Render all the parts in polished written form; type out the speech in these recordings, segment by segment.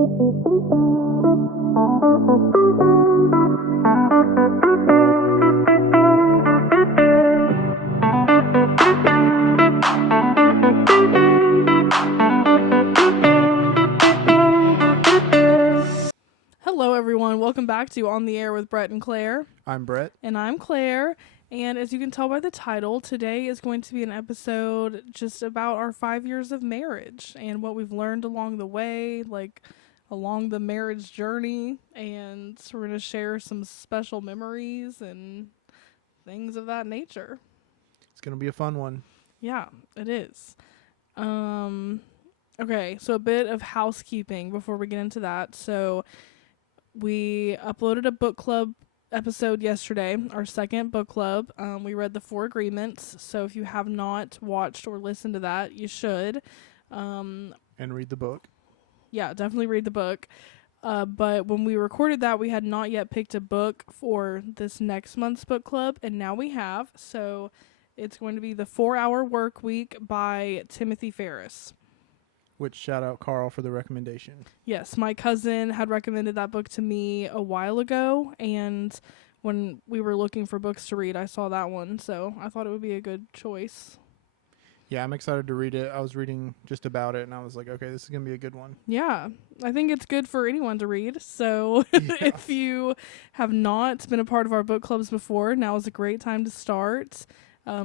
Hello, everyone. Welcome back to On the Air with Brett and Claire. I'm Brett. And I'm Claire. And as you can tell by the title, today is going to be an episode just about our 5 years of marriage and what we've learned along the way, like along the marriage journey. And so we're going to share some special memories and things of that nature. It's going to be a fun one. Yeah, it is. Okay, so a bit of housekeeping before we get into that. So we uploaded a book club episode yesterday, our second book club. We read the 4 Agreements, so if you have not watched or listened to that, you should. And read the book. Yeah, definitely read the book. But when we recorded that, we had not yet picked a book for this next month's book club, and now we have. So it's going to be The 4-Hour Work Week by Timothy Ferriss. Which, shout out Carl for the recommendation. Yes, my cousin had recommended that book to me a while ago, and when we were looking for books to read, I saw that one, so I thought it would be a good choice. Yeah, I'm excited to read it. I was reading just about it, and I was like, okay, this is going to be a good one. Yeah, I think it's good for anyone to read, so if you have not been a part of our book clubs before, now is a great time to start.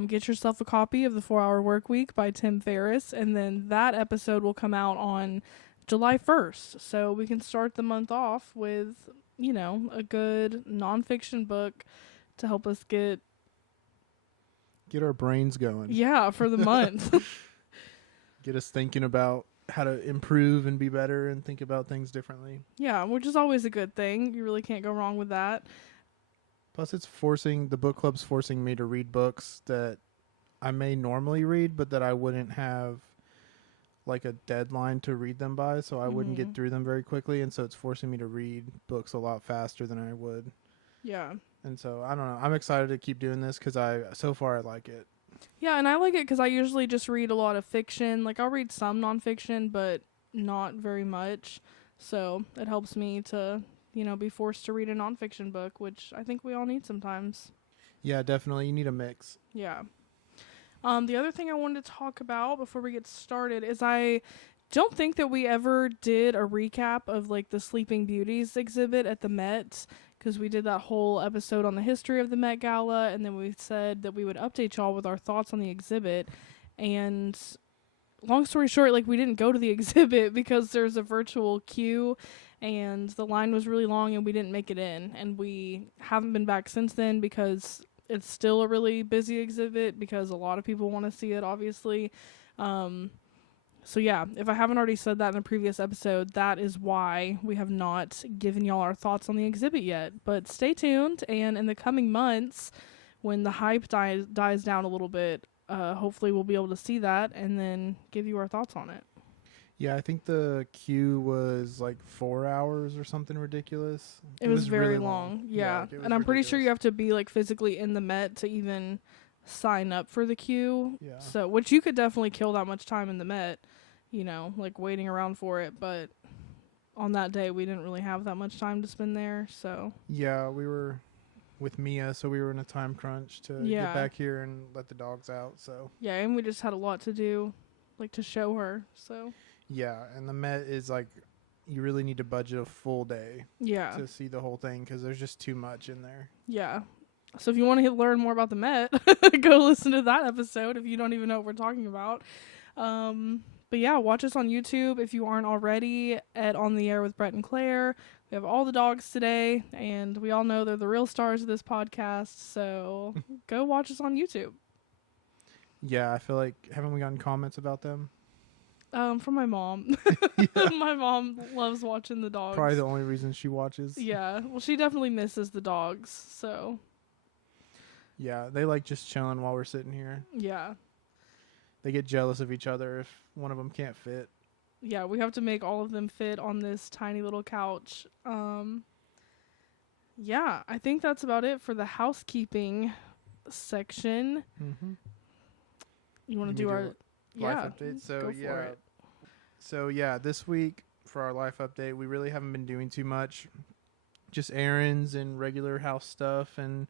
Get yourself a copy of The 4-Hour Work Week by Tim Ferriss, and then that episode will come out on July 1st. So we can start the month off with, you know, a good nonfiction book to help us get our brains going. Yeah, for the month. Get us thinking about how to improve and be better and think about things differently. Yeah, which is always a good thing. You really can't go wrong with that. Plus, the book club's forcing me to read books that I may normally read, but that I wouldn't have like a deadline to read them by, so I wouldn't get through them very quickly. And so it's forcing me to read books a lot faster than I would. Yeah. And so, I don't know. I'm excited to keep doing this because so far I like it. Yeah, and I like it because I usually just read a lot of fiction. Like, I'll read some nonfiction, but not very much. So it helps me to, you know, be forced to read a nonfiction book, which I think we all need sometimes. Yeah, definitely. You need a mix. Yeah. The other thing I wanted to talk about before we get started is I don't think that we ever did a recap of, like, the Sleeping Beauties exhibit at the Met, because we did that whole episode on the history of the Met Gala, and then we said that we would update y'all with our thoughts on the exhibit. And long story short, like, we didn't go to the exhibit because there's a virtual queue, and the line was really long and we didn't make it in, and we haven't been back since then because it's still a really busy exhibit because a lot of people want to see it, obviously. So yeah, if I haven't already said that in a previous episode, that is why we have not given y'all our thoughts on the exhibit yet. But stay tuned, and in the coming months, when the hype dies down a little bit, hopefully we'll be able to see that and then give you our thoughts on it. Yeah, I think the queue was like 4 hours or something ridiculous. It was very really long. Yeah. And I'm pretty sure you have to be like physically in the Met to even sign up for the queue. Yeah. So, which you could definitely kill that much time in the Met, you know, like waiting around for it. But on that day, we didn't really have that much time to spend there. So yeah, we were with Mia, so we were in a time crunch to get back here and let the dogs out. So yeah, and we just had a lot to do, like to show her. So yeah, and the Met is like, you really need to budget a full day to see the whole thing because there's just too much in there. Yeah. So if you want to learn more about the Met, go listen to that episode if you don't even know what we're talking about. But yeah, watch us on YouTube if you aren't already at On the Air with Brett and Claire. We have all the dogs today, and we all know they're the real stars of this podcast, so go watch us on YouTube. Yeah, I feel like, haven't we gotten comments about them? From my mom. My mom loves watching the dogs. Probably the only reason she watches. Yeah, well, she definitely misses the dogs, so. Yeah, they like just chilling while we're sitting here. Yeah. They get jealous of each other if one of them can't fit. Yeah, we have to make all of them fit on this tiny little couch. Yeah, I think that's about it for the housekeeping section. Mm-hmm. You want to do our life update? go for it. So yeah, this week for our life update. We really haven't been doing too much. Just errands and regular house stuff, and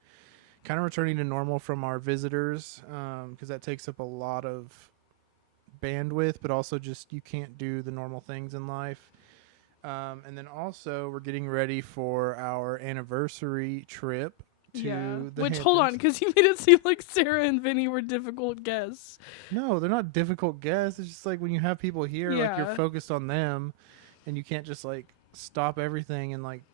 kind of returning to normal from our visitors, because that takes up a lot of bandwidth, but also just you can't do the normal things in life. And then also we're getting ready for our anniversary trip to the Which, hold on, Hamptons. because you made it seem like Sarah and Vinny were difficult guests. No, they're not difficult guests. It's just like when you have people here, like Yeah. you're focused on them, and you can't just like stop everything and like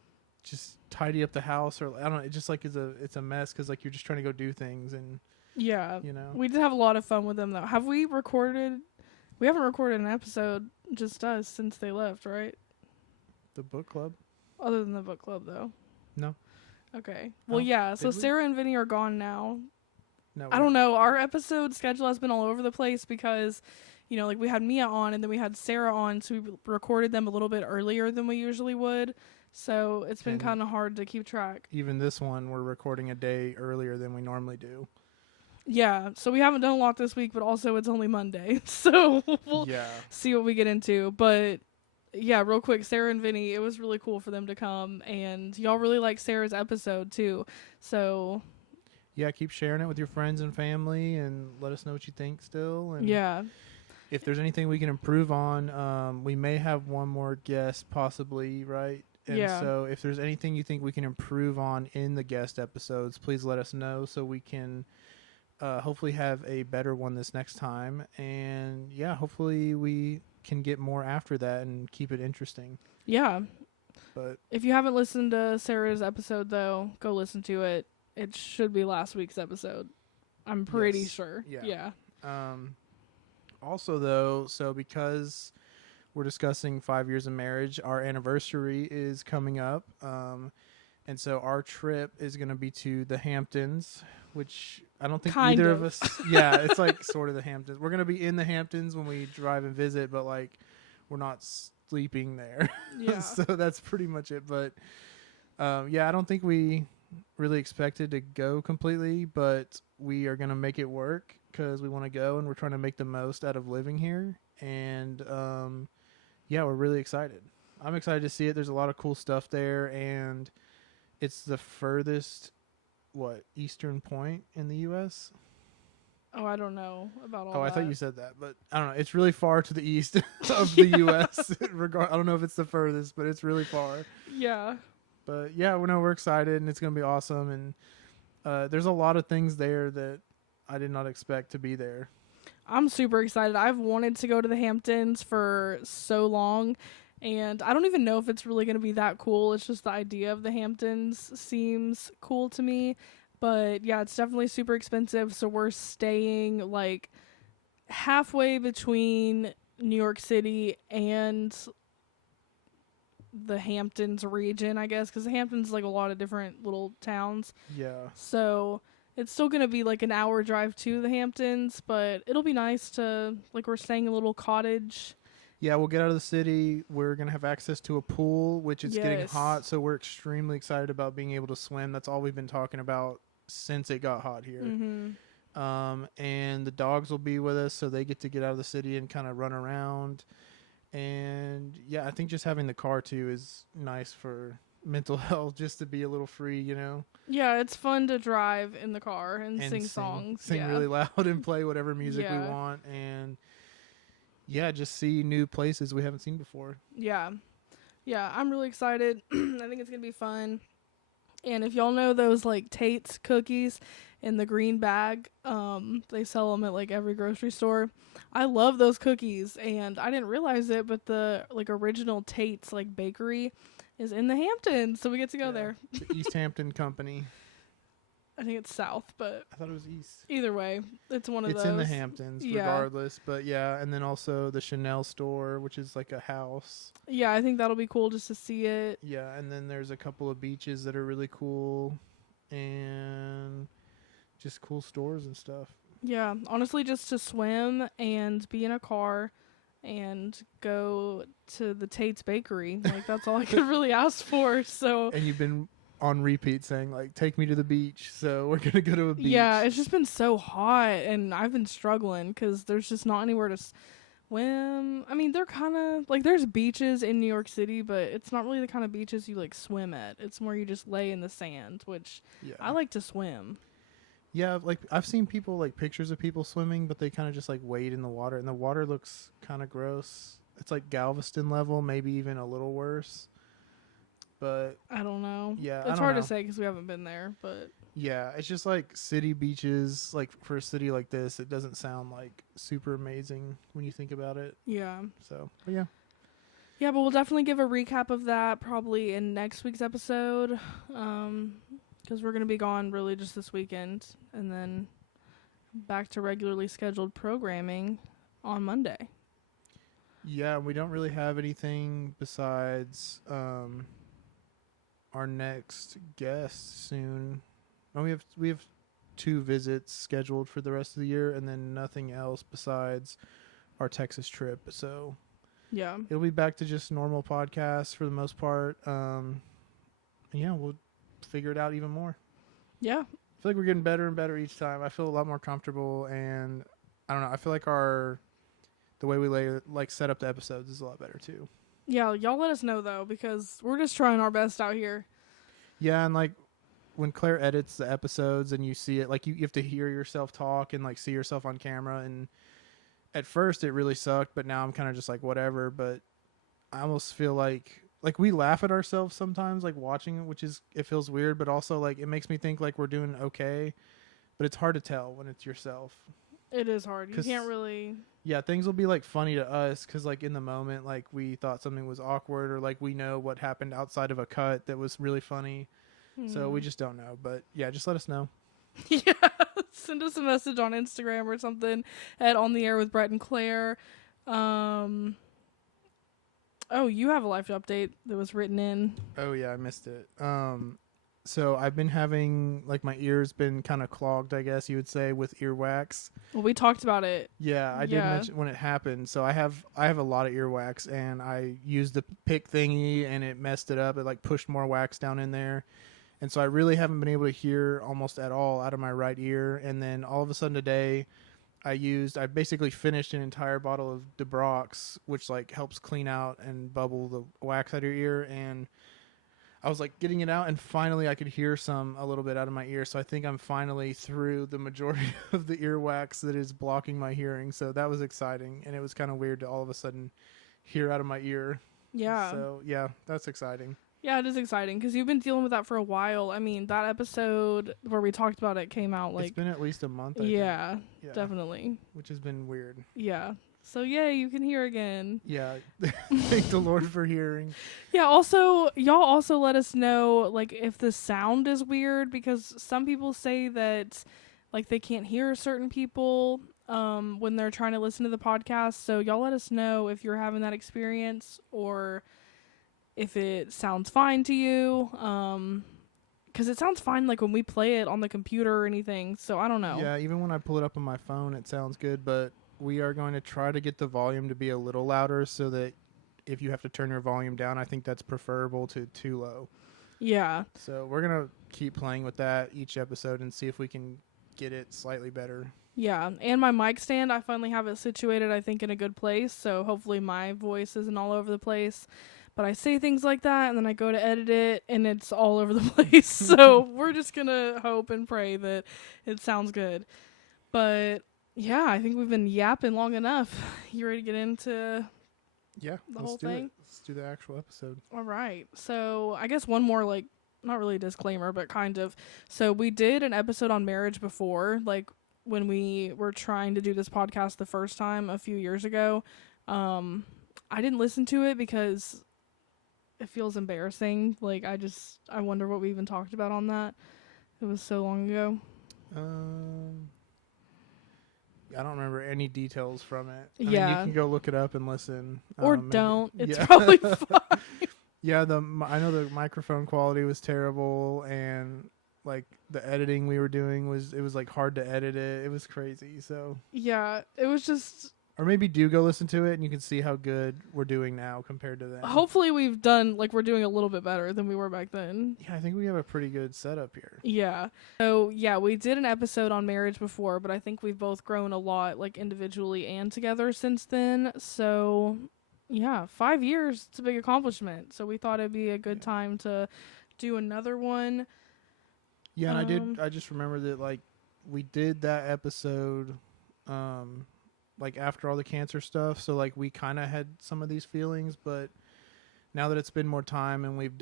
just tidy up the house, or I don't know. It just like it's a mess because like you're just trying to go do things, and Yeah. you know. We did have a lot of fun with them, though. Have we recorded? We haven't recorded an episode, just us, since they left, right? The book club. Other than the book club, though. No. Okay. Well, Oh, yeah. So did we? Sarah and Vinny are gone now. No, I don't know. Our episode schedule has been all over the place because, you know, like we had Mia on and then we had Sarah on, so we recorded them a little bit earlier than we usually would. So it's been And- kind of hard to keep track. Even this one, we're recording a day earlier than we normally do. Yeah. So we haven't done a lot this week, but also it's only Monday. So we'll Yeah. see what we get into. But yeah, real quick, Sarah and Vinny, it was really cool for them to come, and y'all really like Sarah's episode too. So Yeah, keep sharing it with your friends and family, and let us know what you think still. And yeah. if there's anything we can improve on, we may have one more guest possibly, right? And Yeah. so if there's anything you think we can improve on in the guest episodes, please let us know so we can hopefully have a better one this next time. And yeah, hopefully we can get more after that and keep it interesting. Yeah. But If you haven't listened to Sarah's episode, though, go listen to it. It should be last week's episode. I'm pretty Yes. sure. Yeah. Also, though, so because we're discussing 5 years of marriage, our anniversary is coming up. And so our trip is going to be to the Hamptons, which I don't think Kind either of. of us. Yeah, it's like sort of the Hamptons. We're going to be in the Hamptons when we drive and visit, but like we're not sleeping there. Yeah. So that's pretty much it. But yeah, I don't think we really expected to go completely, but we are going to make it work because we want to go and we're trying to make the most out of living here. And yeah, we're really excited. I'm excited to see it. There's a lot of cool stuff there, and it's the furthest, eastern point in the U.S.? Oh, I don't know about all Oh, I that. thought you said that, but I don't know. It's really far to the east of the U.S. I don't know if it's the furthest, but it's really far. Yeah. But yeah, we're excited, and it's going to be awesome. And there's a lot of things there that I did not expect to be there. I'm super excited. I've wanted to go to the Hamptons for so long, and I don't even know if it's really going to be that cool. It's just the idea of the Hamptons seems cool to me. But yeah, it's definitely super expensive, so we're staying like halfway between New York City and the Hamptons region, I guess, because the Hamptons is like a lot of different little towns. Yeah. So it's still going to be like an hour drive to the Hamptons, but it'll be nice to, like, we're staying in a little cottage. Yeah, we'll get out of the city. We're going to have access to a pool, which is getting Yes. hot, so we're extremely excited about being able to swim. That's all we've been talking about since it got hot here. Mm-hmm. And the dogs will be with us, so they get to get out of the city and kind of run around. And yeah, I think just having the car too is nice for mental health, just to be a little free, you know. Yeah, it's fun to drive in the car and sing songs. Sing yeah. really loud and play whatever music we Yeah. want, and yeah, just see new places we haven't seen before. Yeah. Yeah, I'm really excited. I think it's going to be fun. And if y'all know those, like, Tate's cookies in the green bag, they sell them at, like, every grocery store. I love those cookies, and I didn't realize it, but the, like, original Tate's, like, bakery is in the Hamptons, so we get to go Yeah. there. The East Hampton Company. I think it's south, but I thought it was east. either way, it's one of It's those. in the Hamptons, Yeah. regardless. But yeah, and then also the Chanel store, which is like a house. Yeah, I think that'll be cool just to see it. Yeah, and then there's a couple of beaches that are really cool, and just cool stores and stuff. Yeah, honestly, just to swim and be in a car and go to the Tate's Bakery. Like, that's all I could really ask for. So, And you've been on repeat saying like, "Take me to the beach." So we're gonna go to a beach. yeah, it's just been so hot, and I've been struggling because there's just not anywhere to, swim. I mean, they're kind of like there's beaches in New York City, but it's not really the kind of beaches you like swim at. It's more you just lay in the sand, which Yeah. I like to swim. Yeah, like I've seen people like pictures of people swimming, but they kind of just like wade in the water, and the water looks kind of gross. It's like Galveston level, maybe even a little worse. But I don't know. yeah, I It's don't hard know. to say because we haven't been there, but Yeah, it's just like city beaches. Like for a city like this, it doesn't sound like super amazing when you think about it. yeah. So, but yeah, Yeah, but we'll definitely give a recap of that probably in next week's episode. Because we're going to be gone really just this weekend. And then back to regularly scheduled programming on Monday. yeah, we don't really have anything besides our next guest soon. Oh, we have 2 visits scheduled for the rest of the year, and then nothing else besides our Texas trip. So Yeah. it'll be back to just normal podcasts for the most part. Yeah, we'll figure it out even more. Yeah. I feel like we're getting better and better each time. I feel a lot more comfortable, and I don't know. I feel like the way we set up the episodes is a lot better too. Yeah, y'all let us know, though, because we're just trying our best out here. Yeah, and like when Claire edits the episodes and you see it, like you have to hear yourself talk and like see yourself on camera. And at first it really sucked, but now I'm kind of just like whatever. But I almost feel like we laugh at ourselves sometimes, like watching it, which is it feels weird, but also like it makes me think like we're doing okay. But it's hard to tell when it's yourself. It is hard. You 'Cause- can't really. Yeah, things will be like funny to us because like in the moment, like we thought something was awkward or like we know what happened outside of a cut that was really funny. So we just don't know. But yeah, just let us know. Yeah, send us a message on Instagram or something at On the Air with Brett and Claire. Oh, you have a life update that was written in. Oh yeah, I missed it. So I've been having like my ears been kind of clogged, I guess you would say, with earwax. Well, we talked about it. Yeah, I did Yeah. mention when it happened. So I have a lot of earwax, and I used the pick thingy, and it messed it up. It like pushed more wax down in there, and so I really haven't been able to hear almost at all out of my right ear. And then all of a sudden today, I basically finished an entire bottle of Debrox, which like helps clean out and bubble the wax out of your ear. And I was like getting it out, and finally I could hear a little bit out of my ear. So I think I'm finally through the majority of the earwax that is blocking my hearing. So that was exciting, and it was kind of weird to all of a sudden hear out of my ear. Yeah. So yeah, that's exciting. Yeah, it is exciting because you've been dealing with that for a while. I mean, that episode where we talked about it came out It's like, been at least a month. I think. yeah, Yeah, definitely. which has been weird. Yeah. So, yay, you can hear again. Yeah, thank the Lord for hearing. Yeah, also, y'all also let us know, like, if the sound is weird, because some people say that, like, they can't hear certain people when they're trying to listen to the podcast. So, y'all let us know if you're having that experience or if it sounds fine to you. Because it sounds fine, like, when we play it on the computer or anything. So, I don't know. Yeah, even when I pull it up on my phone, it sounds good, but we are going to try to get the volume to be a little louder so that if you have to turn your volume down, I think that's preferable to too low. Yeah. So we're going to keep playing with that each episode and see if we can get it slightly better. Yeah, and my mic stand, I finally have it situated, I think, in a good place, so hopefully my voice isn't all over the place. But I say things like that, and then I go to edit it, and it's all over the place. So we're just going to hope and pray that it sounds good. But, yeah, I think we've been yapping long enough. You ready to get into Yeah, the let's whole do thing? it. Let's do the actual episode. All right. So I guess one more, like, not really a disclaimer, but kind of. So we did an episode on marriage before, like, when we were trying to do this podcast the first time a few years ago. I didn't listen to it because it feels embarrassing. Like, I wonder what we even talked about on that. It was so long ago. I don't remember any details from it. I mean, Yeah. you can go look it up and listen. Or Maybe- don't. It's yeah. probably fine. Yeah, I know the microphone quality was terrible, and like the editing we were doing was like hard to edit it. It was crazy. So Yeah, it was just... Or maybe do go listen to it and you can see how good we're doing now compared to then. Hopefully we've done, like, we're doing a little bit better than we were back then. Yeah, I think we have a pretty good setup here. Yeah. So, yeah, we did an episode on marriage before, but I think we've both grown a lot, like, individually and together since then. So, yeah, 5 years, it's a big accomplishment. So we thought it'd be a good time to do another one. Yeah, and I just remember that, like, we did that episode, like, after all the cancer stuff. So, like, we kind of had some of these feelings, but now that it's been more time and we've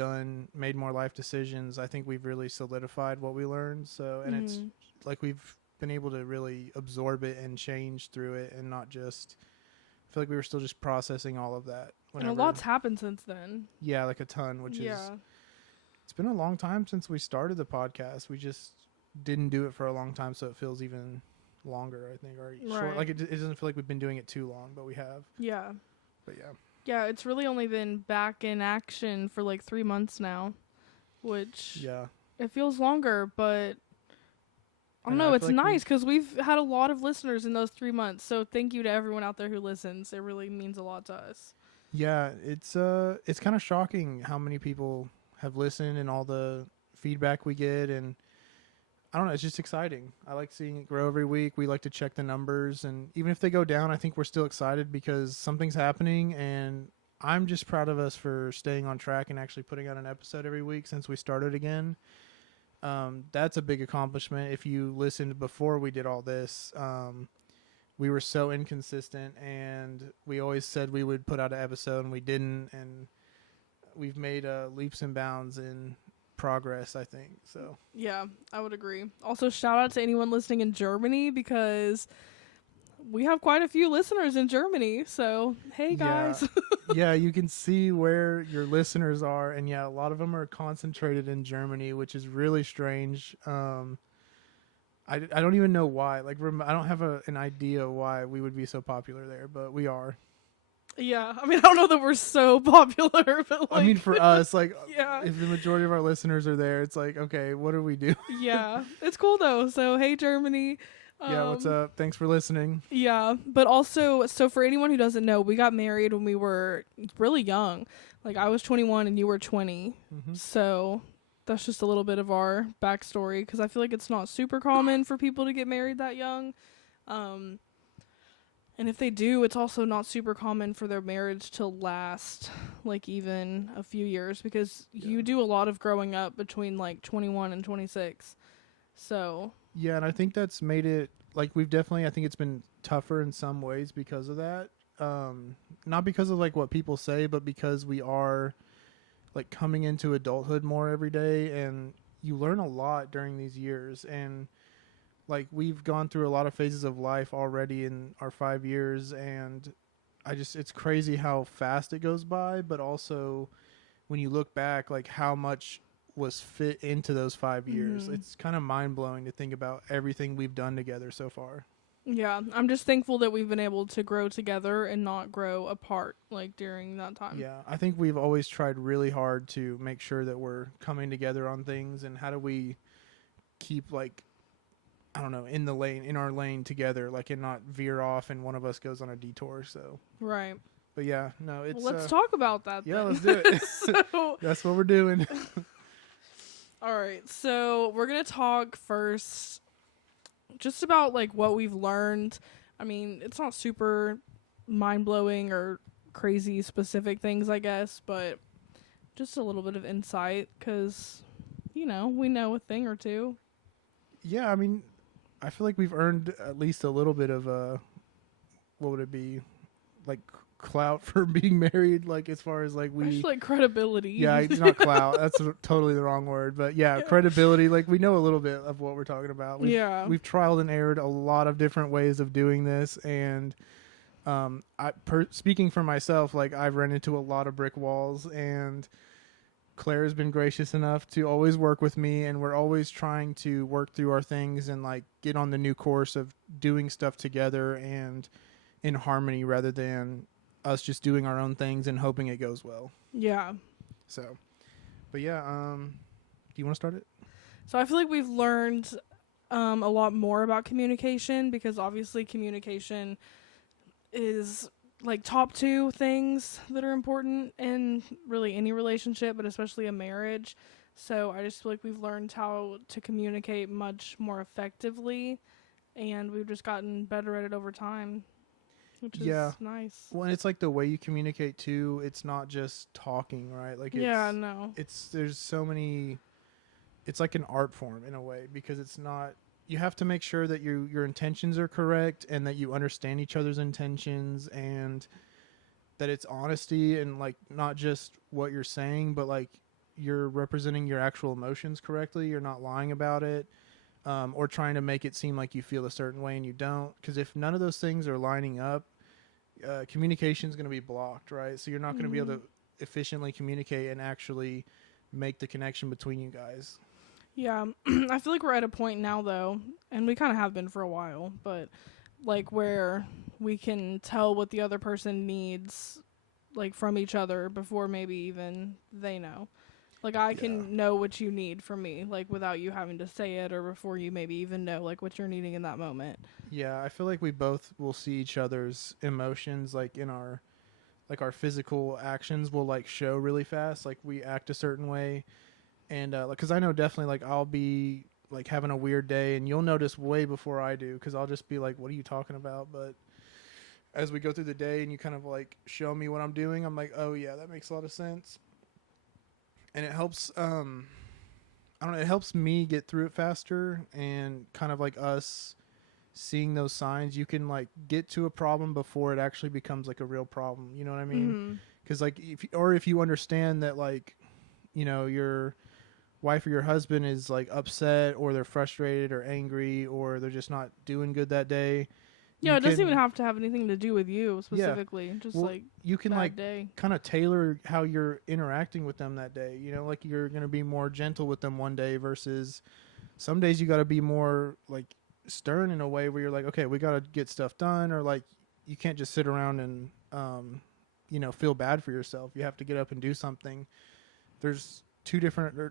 made more life decisions, I think we've really solidified what we learned. So, and it's like we've been able to really absorb it and change through it and not just, I feel like we were still just processing all of that. And a lot's happened since then. Yeah, like a ton, which is, it's been a long time since we started the podcast. We just didn't do it for a long time, so it feels even longer, I think, or short. Like, it doesn't feel like we've been doing it too long, but we have. Yeah. But yeah. Yeah, it's really only been back in action for like 3 months now, which it feels longer, but I don't know. It's nice because we've had a lot of listeners in those 3 months. So thank you to everyone out there who listens. It really means a lot to us. Yeah, it's kind of shocking how many people have listened and all the feedback we get, and I don't know, it's just exciting. I like seeing it grow every week. We like to check the numbers, and even if they go down, I think we're still excited because something's happening, and I'm just proud of us for staying on track and actually putting out an episode every week since we started again. That's a big accomplishment. If you listened before we did all this, we were so inconsistent, and we always said we would put out an episode, and we didn't, and we've made leaps and bounds in progress, I think. So yeah, I would agree. Also, shout out to anyone listening in Germany because we have quite a few listeners in Germany. So hey guys. Yeah, you can see where your listeners are, and yeah, a lot of them are concentrated in Germany, which is really strange. I don't even know why. Like, I don't have an idea why we would be so popular there, but we are. Yeah, I mean, I don't know that we're so popular, but like, I mean, for us, like, yeah, if the majority of our listeners are there, it's like, okay, what do we do? Yeah, it's cool though. So hey, Germany. Yeah, what's up? Thanks for listening. Yeah, but also, so for anyone who doesn't know, we got married when we were really young. Like, I was 21 and you were 20. Mm-hmm. So that's just a little bit of our backstory because I feel like it's not super common for people to get married that young. And if they do, it's also not super common for their marriage to last, like, even a few years because you do a lot of growing up between, like, 21 and 26. So. Yeah, and I think that's made it, like, I think it's been tougher in some ways because of that. Not because of, like, what people say, but because we are, like, coming into adulthood more every day, and you learn a lot during these years, and like, we've gone through a lot of phases of life already in our 5 years, and it's crazy how fast it goes by, but also when you look back, like, how much was fit into those 5 years. Mm-hmm. It's kind of mind-blowing to think about everything we've done together so far. Yeah, I'm just thankful that we've been able to grow together and not grow apart, like, during that time. Yeah, I think we've always tried really hard to make sure that we're coming together on things, and how do we keep, like, I don't know, in our lane together, like, and not veer off and one of us goes on a detour. So right. But yeah, no, it's. Well, let's talk about that. Yeah, then. Let's do it. So, that's what we're doing. All right, so we're gonna talk first, just about like what we've learned. I mean, it's not super mind blowing or crazy specific things, I guess, but just a little bit of insight because, we know a thing or two. Yeah, I mean, I feel like we've earned at least a little bit of what would it be, like, clout for being married, like, as far as, like, actually, like, credibility. Yeah, it's not clout. That's totally the wrong word, but yeah, credibility. Like, we know a little bit of what we're talking about. We've trialed and errored a lot of different ways of doing this, and speaking for myself, like, I've run into a lot of brick walls, and Claire has been gracious enough to always work with me, and we're always trying to work through our things and, like, get on the new course of doing stuff together and in harmony rather than us just doing our own things and hoping it goes well. Yeah. So, but yeah, do you want to start it? So I feel like we've learned a lot more about communication because obviously communication is like top two things that are important in really any relationship, but especially a marriage. So I just feel like we've learned how to communicate much more effectively, and we've just gotten better at it over time, which Yeah. is nice. Well, and it's like the way you communicate too. It's not just talking, right? Like Yeah, no. there's so many. It's like an art form in a way because it's not. You have to make sure that your intentions are correct and that you understand each other's intentions and that it's honesty and like not just what you're saying, but like you're representing your actual emotions correctly. You're not lying about it. Or trying to make it seem like you feel a certain way and you don't. Because if none of those things are lining up, communication is going to be blocked, right? So you're not going to be able to efficiently communicate and actually make the connection between you guys. Yeah, I feel like we're at a point now, though, and we kind of have been for a while, but like where we can tell what the other person needs, like from each other before maybe even they know. Like I can know what you need from me, like without you having to say it, or before you maybe even know like what you're needing in that moment. Yeah, I feel like we both will see each other's emotions like in our like our physical actions will like show really fast. Like we act a certain way, and like because I know definitely like I'll be like having a weird day, and you'll notice way before I do because I'll just be like, "What are you talking about?" But as we go through the day and you kind of like show me what I'm doing, I'm like, "Oh yeah, that makes a lot of sense," and it helps. I don't know. It helps me get through it faster, and kind of like us seeing those signs, you can like get to a problem before it actually becomes like a real problem. You know what I mean? Because like if you understand that like your wife or your husband is like upset or they're frustrated or angry or they're just not doing good that day. Yeah, it doesn't even have to have anything to do with you specifically. Yeah. Just well, like you can bad like day. kind of tailor how you're interacting with them that day. You know, like you're going to be more gentle with them one day versus some days you got to be more like stern in a way where you're like, okay, we got to get stuff done, or like you can't just sit around and feel bad for yourself. You have to get up and do something. There's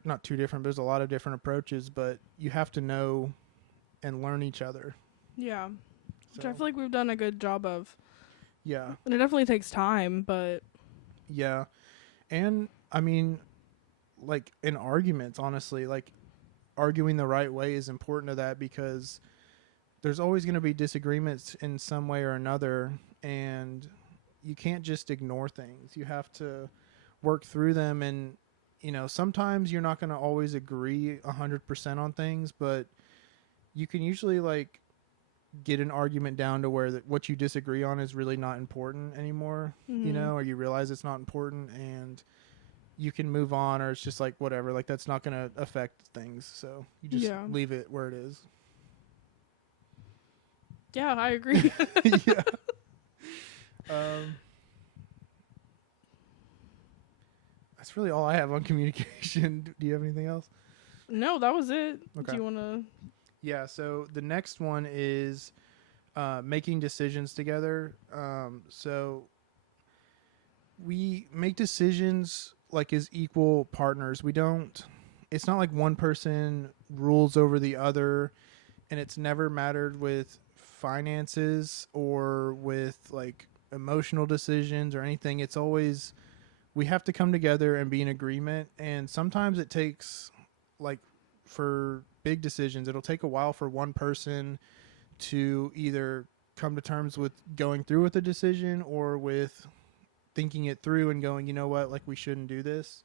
not two different, there's a lot of different approaches, but you have to know and learn each other. Yeah. Which I feel like we've done a good job of. Yeah. And it definitely takes time, but yeah. And I mean, like in arguments, honestly, like arguing the right way is important to that because there's always going to be disagreements in some way or another, and you can't just ignore things. You have to work through them, and sometimes you're not going to always agree 100% on things, but you can usually like get an argument down to where what you disagree on is really not important anymore, or you realize it's not important and you can move on, or it's just like whatever, like that's not going to affect things, so you just leave it where it is. Yeah, I agree. Yeah. That's really all I have on communication. Do you have anything else? No, that was it. Okay. Do you want to? Yeah, so the next one is making decisions together. So we make decisions like as equal partners. It's not like one person rules over the other, and it's never mattered with finances or with like emotional decisions or anything. It's always we have to come together and be in agreement, and sometimes it takes like for big decisions, it'll take a while for one person to either come to terms with going through with the decision or with thinking it through and going, you know what, like we shouldn't do this.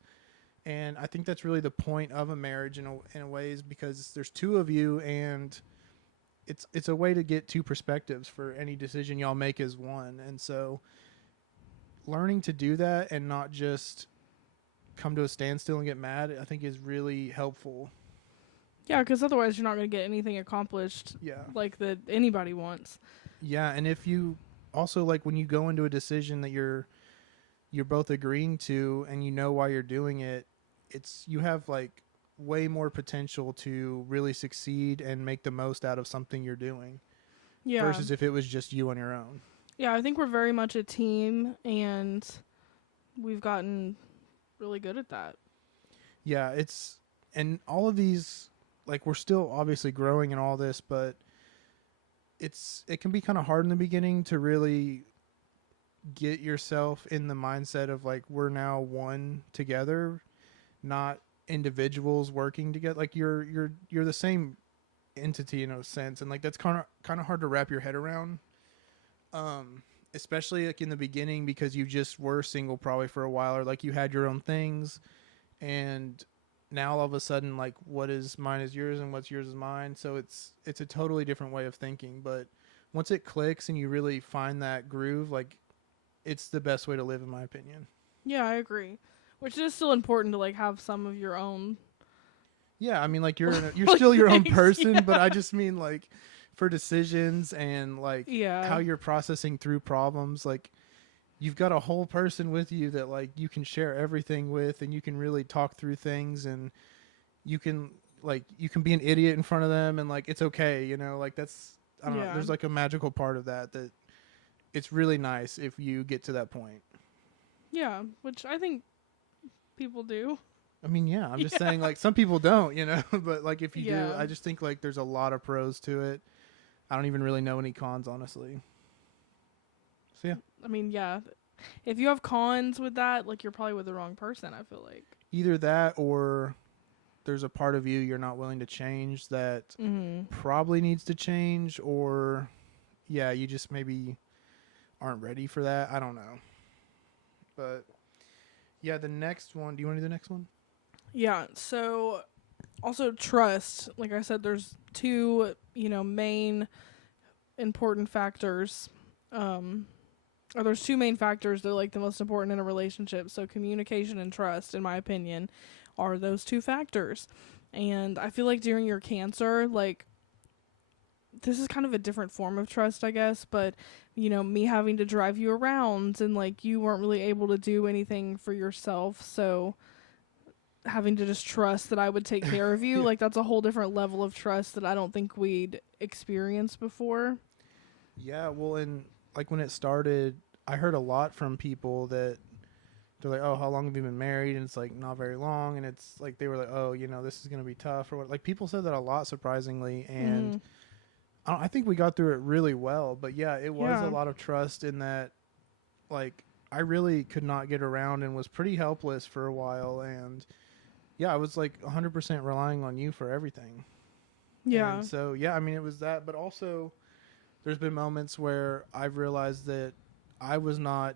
And I think that's really the point of a marriage in a way, is because there's two of you, and it's a way to get two perspectives for any decision y'all make as one. And so learning to do that and not just come to a standstill and get mad, I think is really helpful. Yeah, because otherwise you're not going to get anything accomplished. Yeah. Like that anybody wants. Yeah, and if you also like when you go into a decision that you're both agreeing to and you know why you're doing it, you have like way more potential to really succeed and make the most out of something you're doing. Yeah. Versus if it was just you on your own. Yeah, I think we're very much a team, and we've gotten really good at that. Yeah, and all of these, like we're still obviously growing in all this, but it can be kind of hard in the beginning to really get yourself in the mindset of like we're now one together, not individuals working together. Like you're the same entity in a sense, and like that's kind of hard to wrap your head around. Especially like in the beginning because you just were single probably for a while, or like you had your own things, and now all of a sudden like what is mine is yours and what's yours is mine. So it's a totally different way of thinking. But once it clicks and you really find that groove, like it's the best way to live in my opinion. Yeah, I agree. Which is still important to like have some of your own. Yeah, I mean like you're still your own person, yeah. but I just mean like for decisions and like Yeah. how you're processing through problems, like you've got a whole person with you that like you can share everything with, and you can really talk through things, and you can be an idiot in front of them, and like it's okay, you know, like that's I don't know, there's like a magical part of that it's really nice if you get to that point. Yeah, which I think people do. I mean, yeah, I'm just saying like some people don't, you know, but like if you do, Yeah. I just think like there's a lot of pros to it. I don't even really know any cons, honestly. So yeah. I mean, yeah. If you have cons with that, like you're probably with the wrong person, I feel like. Either that or there's a part of you you're not willing to change that probably needs to change, or yeah, you just maybe aren't ready for that. I don't know. But yeah, the next one, do you want to do the next one? Yeah, so also trust. Like I said, there's two, main important factors. Or there's two main factors that are like the most important in a relationship. So communication and trust, in my opinion, are those two factors. And I feel like during your cancer, like this is kind of a different form of trust, I guess, but me having to drive you around and like you weren't really able to do anything for yourself, so having to just trust that I would take care of you, like that's a whole different level of trust that I don't think we'd experienced before. Yeah, well, and like when it started, I heard a lot from people that they're like, "Oh, how long have you been married?" And it's like not very long, and it's like they were like, "Oh, this is gonna be tough," or what. Like people said that a lot, surprisingly, and I think we got through it really well. But yeah, it was a lot of trust in that. Like I really could not get around and was pretty helpless for a while, and yeah, I was like 100% relying on you for everything. Yeah. And so yeah, I mean it was that, but also there's been moments where I've realized that I was not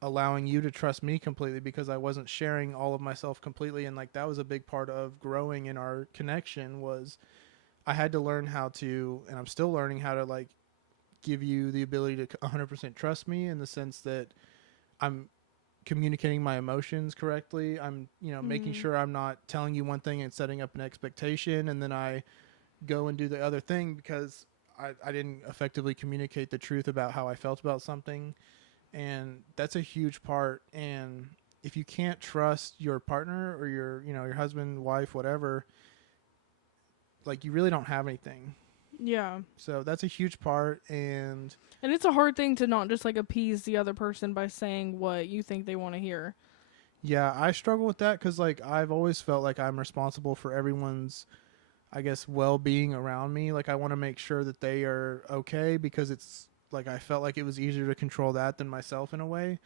allowing you to trust me completely because I wasn't sharing all of myself completely. And like that was a big part of growing in our connection was I had to learn how to, and I'm still learning how to like give you the ability to 100% trust me in the sense that I'm communicating my emotions correctly. I'm, making sure I'm not telling you one thing and setting up an expectation and then I go and do the other thing because I didn't effectively communicate the truth about how I felt about something. And that's a huge part. And if you can't trust your partner or your husband, wife, whatever, like you really don't have anything. Yeah. So that's a huge part. And it's a hard thing to not just like appease the other person by saying what you think they want to hear. Yeah, I struggle with that because like I've always felt like I'm responsible for everyone's, I guess, well-being around me. Like I want to make sure that they are okay because it's like I felt like it was easier to control that than myself in a way.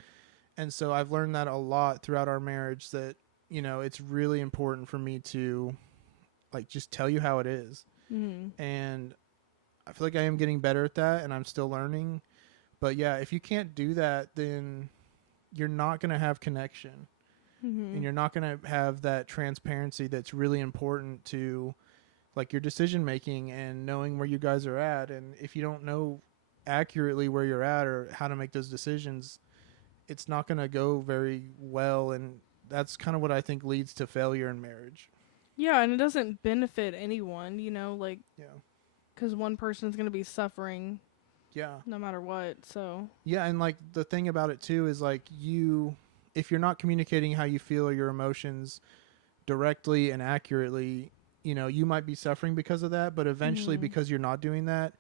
And so I've learned that a lot throughout our marriage that, it's really important for me to like just tell you how it is. And I feel like I am getting better at that and I'm still learning. But yeah, if you can't do that, then you're not going to have connection. And you're not going to have that transparency that's really important to like your decision making and knowing where you guys are at. And if you don't know accurately where you're at or how to make those decisions, it's not going to go very well. And that's kind of what I think leads to failure in marriage. Yeah, and it doesn't benefit anyone, like, yeah, because one person's going to be suffering. Yeah. No matter what. So. Yeah. And like the thing about it too is like if you're not communicating how you feel or your emotions directly and accurately, you might be suffering because of that, but eventually because you're not doing that,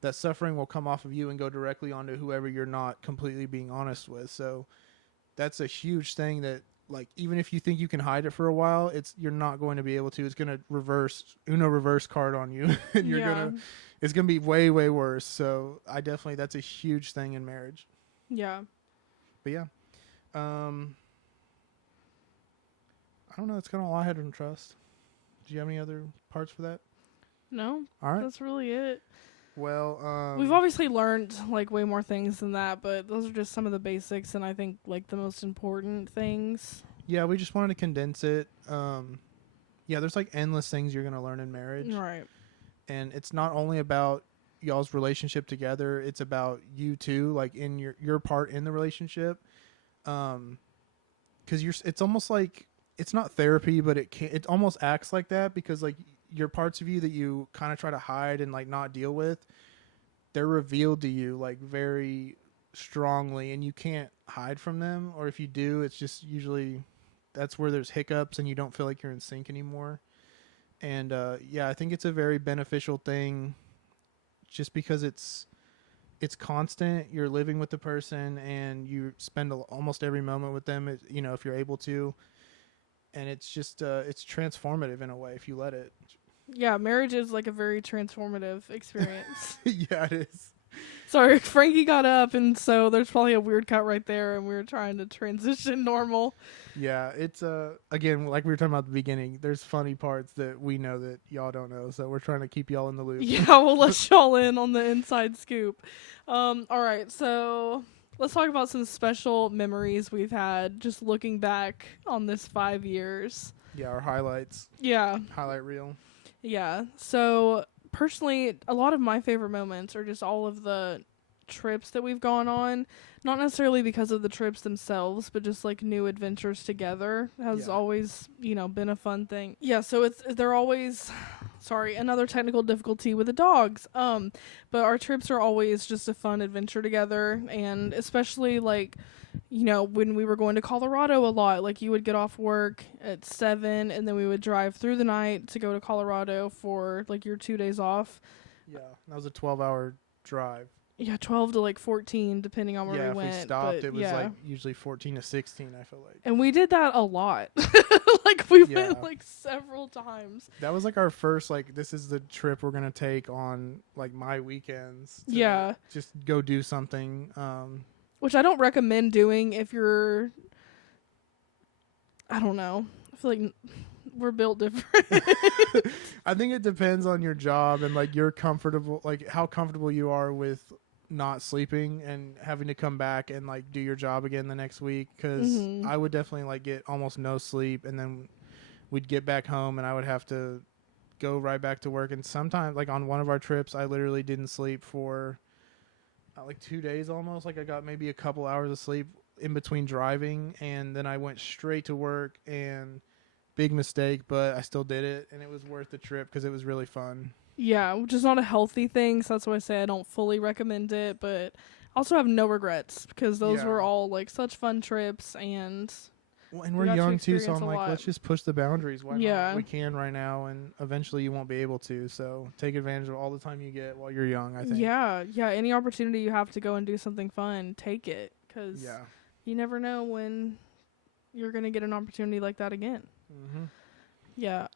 that suffering will come off of you and go directly onto whoever you're not completely being honest with. So that's a huge thing that like, even if you think you can hide it for a while, you're not going to be able to. It's going to reverse card on you and it's going to be way, way worse. So that's a huge thing in marriage. Yeah. But yeah, I don't know. That's kind of all I had on trust. Do you have any other parts for that? No, All right. that's really it. Well, We've obviously learned like way more things than that, but those are just some of the basics and I think like the most important things. yeah, we just wanted to condense it. Yeah, there's like endless things you're gonna learn in marriage, Right. and it's not only about y'all's relationship together. It's about you too, like in your part in the relationship. Because it's almost like it's not therapy, but it almost acts like that because like your parts of you that you kind of try to hide and like not deal with, they're revealed to you like very strongly, and you can't hide from them. Or if you do, it's just usually that's where there's hiccups and you don't feel like you're in sync anymore. And yeah, I think it's a very beneficial thing just because it's constant. You're living with the person and you spend almost every moment with them, you know, if you're able to. And it's just it's transformative in a way if you let it. Yeah, marriage is like a very transformative experience. Yeah, it is. Sorry, Frankie got up, and so there's probably a weird cut right there, and we were trying to transition normal. Yeah, it's again, like we were talking about at the beginning, there's funny parts that we know that y'all don't know, so we're trying to keep y'all in the loop. Yeah, we'll let y'all in on the inside scoop. All right, so let's talk about some special memories we've had just looking back on this 5 years. Yeah, our highlights. Yeah. Highlight reel. Yeah. So personally, a lot of my favorite moments are just all of the trips that we've gone on. Not necessarily because of the trips themselves, but just like new adventures together has always, you know, been a fun thing. Yeah, so they're always sorry, another technical difficulty with the dogs. But our trips are always just a fun adventure together, and especially like, you know, when we were going to Colorado a lot, like you would get off work at 7 and then we would drive through the night to go to Colorado for like your 2 days off. Yeah, that was a 12-hour drive. Yeah, 12 to like 14 depending on where we went. Yeah, if we stopped, it was yeah. like usually 14 to 16, I feel like. And we did that a lot. Like we went like several times. That was like our first like this is the trip we're going to take on like my weekends. Yeah. Just go do something. Which I don't recommend doing if you're, I don't know. I feel like we're built different. I think it depends on your job and like you're comfortable, like how comfortable you are with not sleeping and having to come back and like do your job again the next week. Cause I would definitely like get almost no sleep, and then we'd get back home and I would have to go right back to work. And sometimes like on one of our trips, I literally didn't sleep for like 2 days almost. Like I got maybe a couple hours of sleep in between driving, and then I went straight to work. And big mistake, but I still did it, and it was worth the trip because it was really fun. Yeah, which is not a healthy thing, so that's why I say I don't fully recommend it, but I also have no regrets because those were all like such fun trips, and we're young too, so I'm like, let's just push the boundaries. Why Yeah. not? We can right now, and eventually you won't be able to, so take advantage of all the time you get while you're young, I think. Yeah, any opportunity you have to go and do something fun, take it, because you never know when you're going to get an opportunity like that again. Mm-hmm. Yeah.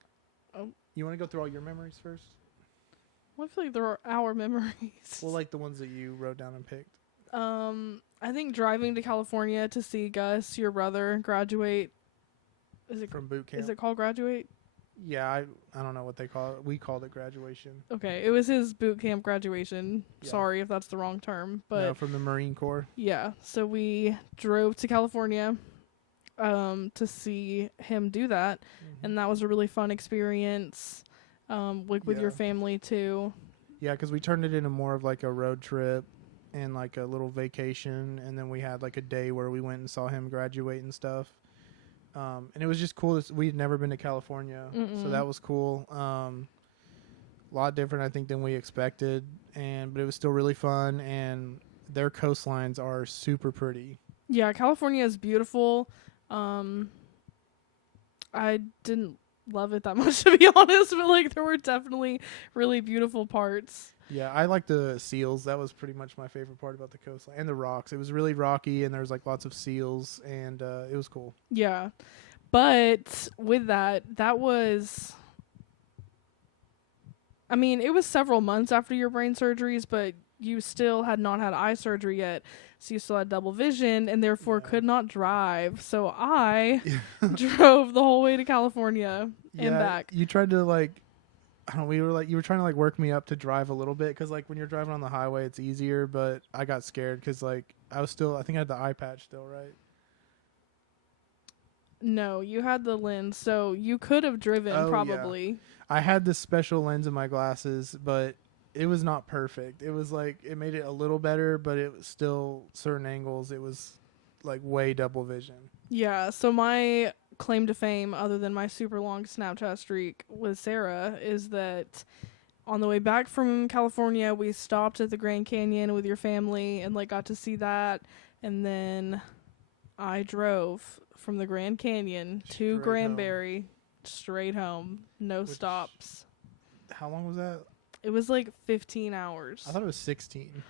You want to go through all your memories first? Well, I feel like there are our memories. Well, like the ones that you wrote down and picked. I think driving to California to see Gus, your brother, graduate. Is it from boot camp? Is it called graduate? Yeah, I don't know what they call it. We called it graduation. Okay, it was his boot camp graduation. Yeah. Sorry if that's the wrong term, but no, from the Marine Corps. Yeah, so we drove to California to see him do that, and that was a really fun experience. Like with your family too. Yeah, because we turned it into more of like a road trip and like a little vacation, and then we had like a day where we went and saw him graduate and stuff. And it was just cool. We'd never been to California, so that was cool. A lot different, I think, than we expected, but it was still really fun. And their coastlines are super pretty. Yeah, California is beautiful. I didn't love it that much, to be honest, but like there were definitely really beautiful parts. Yeah, I like the seals. That was pretty much my favorite part about the coastline, and the rocks. It was really rocky, and there was like lots of seals, and it was cool. Yeah, but with that was, I mean, it was several months after your brain surgeries, but you still had not had eye surgery yet. so you still had double vision and therefore Yeah. could not drive. So I drove the whole way to California and back. You tried to like, I don't know, you were trying to like work me up to drive a little bit because like when you're driving on the highway it's easier, but I got scared because like I think I had the eye patch still, right? No, you had the lens, so you could have driven Oh, yeah. probably. I had this special lens in my glasses, but it was not perfect. It was like it made it a little better, but it was still certain angles. It was like way double vision. Yeah, so my claim to fame, other than my super long Snapchat streak with Sarah, is that on the way back from California, we stopped at the Grand Canyon with your family and like got to see that, and then I drove from the Grand Canyon to Straight Granbury, straight home, no Which- stops. How long was that? It was like 15 hours. I thought it was 16.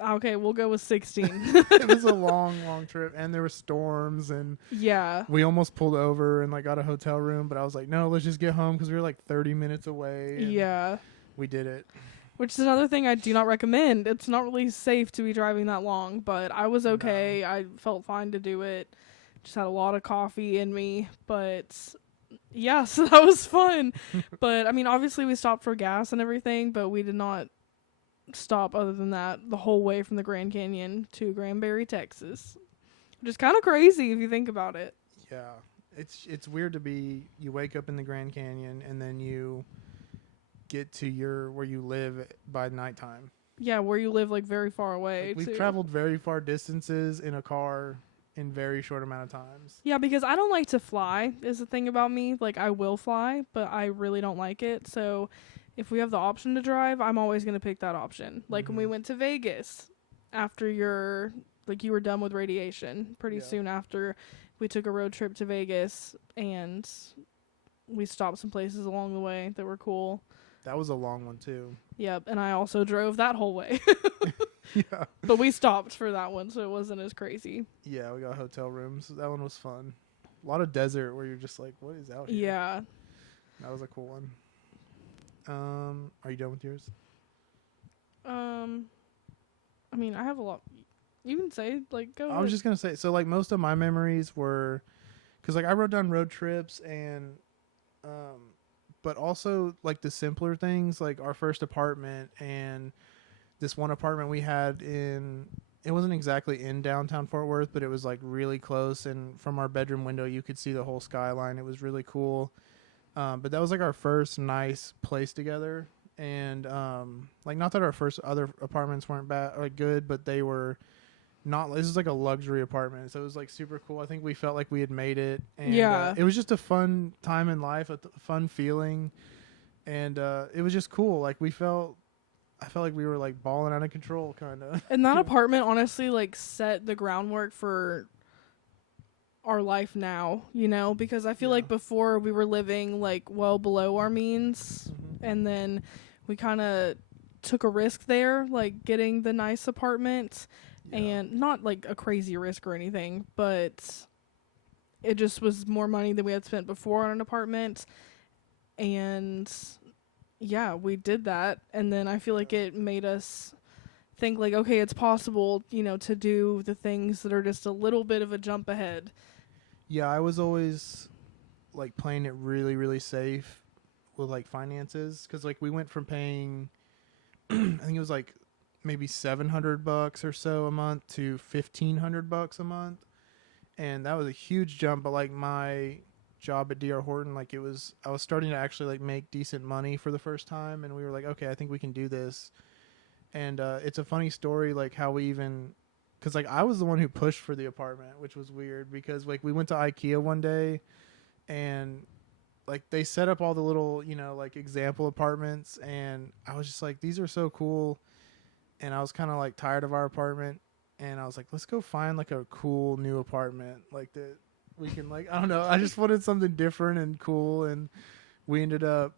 Okay, we'll go with 16. It was a long trip, and there were storms, and Yeah. we almost pulled over and like got a hotel room. But I was like, no, let's just get home because we were like 30 minutes away. And Yeah. we did it. Which is another thing I do not recommend. It's not really safe to be driving that long, but I was okay. No. I felt fine to do it. Just had a lot of coffee in me, but yeah, so that was fun. But I mean, obviously we stopped for gas and everything, but we did not stop other than that the whole way from the Grand Canyon to Granbury, Texas. Which is kind of crazy if you think about it. Yeah, it's weird to be. You wake up in the Grand Canyon and then you get to where you live by nighttime. Yeah, where you live like very far away. Like, we've too. traveled very far distances in a car in very short amount of times. Yeah, because I don't like to fly is the thing about me. Like, I will fly, but I really don't like it. So if we have the option to drive, I'm always going to pick that option. Like when we Mhm. went to Vegas after you were done with radiation pretty Yeah. soon after we took a road trip to Vegas and we stopped some places along the way that were cool. That was a long one too. Yep, and I also drove that whole way. Yeah. But we stopped for that one, so it wasn't as crazy. Yeah, we got hotel rooms. That one was fun. A lot of desert where you're just like, what is out here? Yeah. That was a cool one. Are you done with yours? I mean, I have a lot. You can say, like, go I ahead. was just gonna say, so like most of my memories were, because like I wrote down road trips and, but also like the simpler things, like our first apartment and this one apartment we had it wasn't exactly in downtown Fort Worth, but it was like really close, and from our bedroom window you could see the whole skyline. It was really cool. But that was like our first nice place together, and like not that our first other apartments weren't bad, like good, but they were not. This is like a luxury apartment, so it was like super cool. I think we felt like we had made it, and Yeah. it was just a fun time in life, fun feeling, and it was just cool. Like I felt like we were like balling out of control, kind of. And that apartment honestly like set the groundwork for our life now, you know, because I feel Yeah. like before we were living like well below our means, and then we kind of took a risk there, like getting the nice apartment, and not like a crazy risk or anything, but it just was more money than we had spent before on an apartment. And yeah, we did that, and then I feel like it made us think like, okay, it's possible, you know, to do the things that are just a little bit of a jump ahead. Yeah, I was always like playing it really, really safe with like finances, because like we went from paying, I think it was like maybe $700 or so a month to $1,500 a month, and that was a huge jump. But like my job at DR Horton, like I was starting to actually like make decent money for the first time, and we were like, okay, I think we can do this. And it's a funny story, like how we even, because like I was the one who pushed for the apartment, which was weird, because like we went to IKEA one day, and like they set up all the little, you know, like example apartments, and I was just like, these are so cool, and I was kind of like tired of our apartment, and I was like, let's go find like a cool new apartment like that we can, like, I don't know, I just wanted something different and cool. And we ended up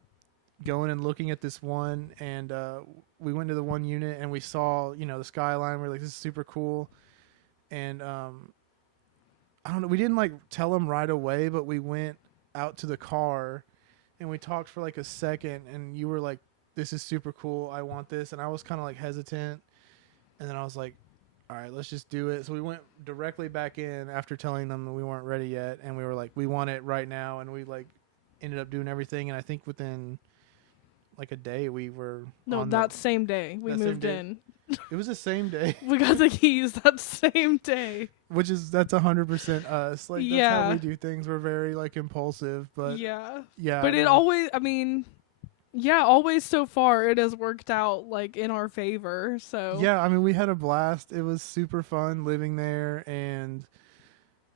going and looking at this one, and we went to the one unit and we saw, you know, the skyline. We're like, this is super cool. And I don't know, we didn't like tell them right away, but we went out to the car and we talked for like a second, and you were like, this is super cool, I want this. And I was kind of like hesitant, and then I was like, all right, let's just do it. So we went directly back in after telling them that we weren't ready yet, and we were like, we want it right now, and we like ended up doing everything. And I think within like a day we were No, on that same day we that same moved day. in. It was the same day, We got the keys that same day. which is that's 100% us. Like that's Yeah. how we do things. We're very like impulsive, but Yeah. yeah. But it no. always, I mean, yeah, always so far it has worked out like in our favor. So Yeah, I mean, we had a blast. It was super fun living there, and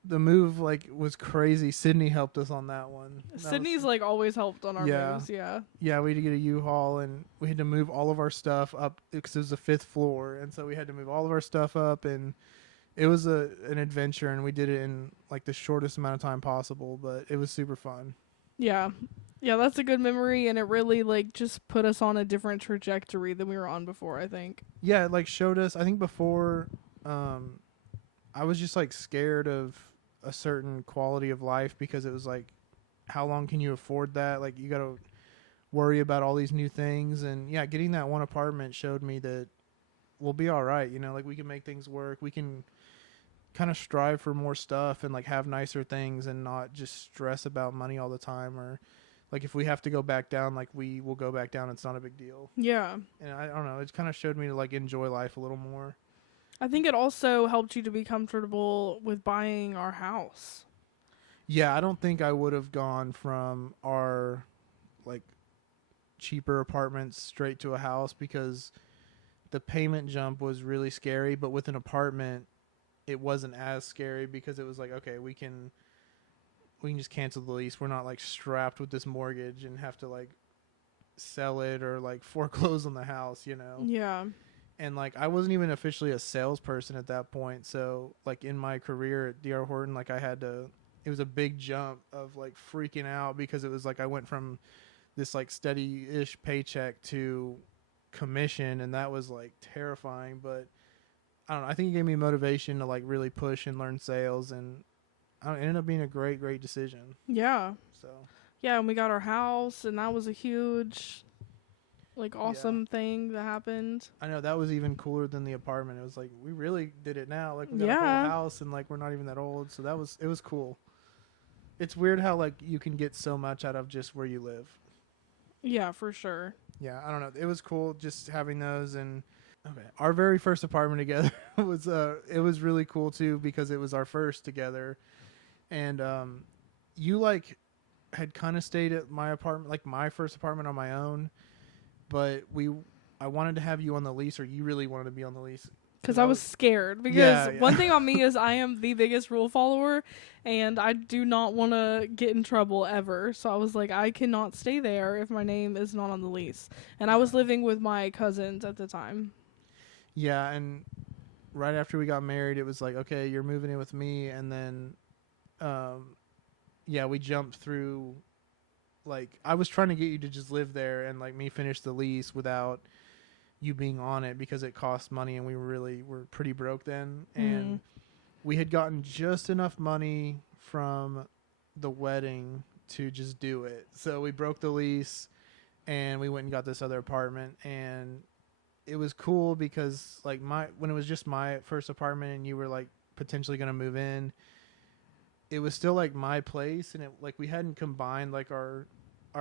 the move like was crazy. Sydney helped us on that one. That was- Sydney's like always helped on our Yeah. moves. Yeah. yeah, we had to get a U-Haul, and we had to move all of our stuff up because it was the 5th floor, and so we had to move all of our stuff up, and it was an adventure, and we did it in like the shortest amount of time possible, but it was super fun. Yeah. Yeah, that's a good memory, and it really like just put us on a different trajectory than we were on before, I think. Yeah, it like showed us. I think before, I was just like scared of a certain quality of life because it was like, how long can you afford that? Like you got to worry about all these new things, and yeah, getting that one apartment showed me that we'll be all right. You know, like we can make things work. We can kind of strive for more stuff and like have nicer things and not just stress about money all the time, or like if we have to go back down, like we will go back down. It's not a big deal. Yeah. And I don't know, it kind of showed me to like enjoy life a little more. I think it also helped you to be comfortable with buying our house. Yeah, I don't think I would have gone from our like cheaper apartments straight to a house because the payment jump was really scary, but with an apartment it wasn't as scary because it was like, okay, we can just cancel the lease. We're not like strapped with this mortgage and have to like sell it or like foreclose on the house, you know. Yeah. And like I wasn't even officially a salesperson at that point, so like in my career at DR Horton, like I had to, it was a big jump of like freaking out because it was like I went from this like steady-ish paycheck to commission, and that was like terrifying. But I don't know, I think it gave me motivation to like really push and learn sales, and it ended up being a great decision. Yeah. So Yeah, and we got our house, and that was a huge, like, awesome thing that happened. I know that was even cooler than the apartment. It was like we really did it now. Like we got a Yeah. whole house, and like we're not even that old, so it was cool. It's weird how like you can get so much out of just where you live. Yeah, for sure. Yeah, I don't know. It was cool just having those. And okay, our very first apartment together was it was really cool too because it was our first together. And you like had kind of stayed at my apartment, like my first apartment on my own, but I wanted to have you on the lease, or you really wanted to be on the lease. Because I was scared. Because Yeah. one thing on me is I am the biggest rule follower, and I do not want to get in trouble ever. So I was like, I cannot stay there if my name is not on the lease. And I was living with my cousins at the time. Yeah, and right after we got married, it was like, okay, you're moving in with me, and then, yeah, we jumped through. Like, I was trying to get you to just live there and like me finish the lease without you being on it because it cost money, and we were pretty broke then, and we had gotten just enough money from the wedding to just do it. So we broke the lease, and we went and got this other apartment, and it was cool because like when it was just my first apartment and you were like potentially going to move in, it was still like my place, and it like we hadn't combined like our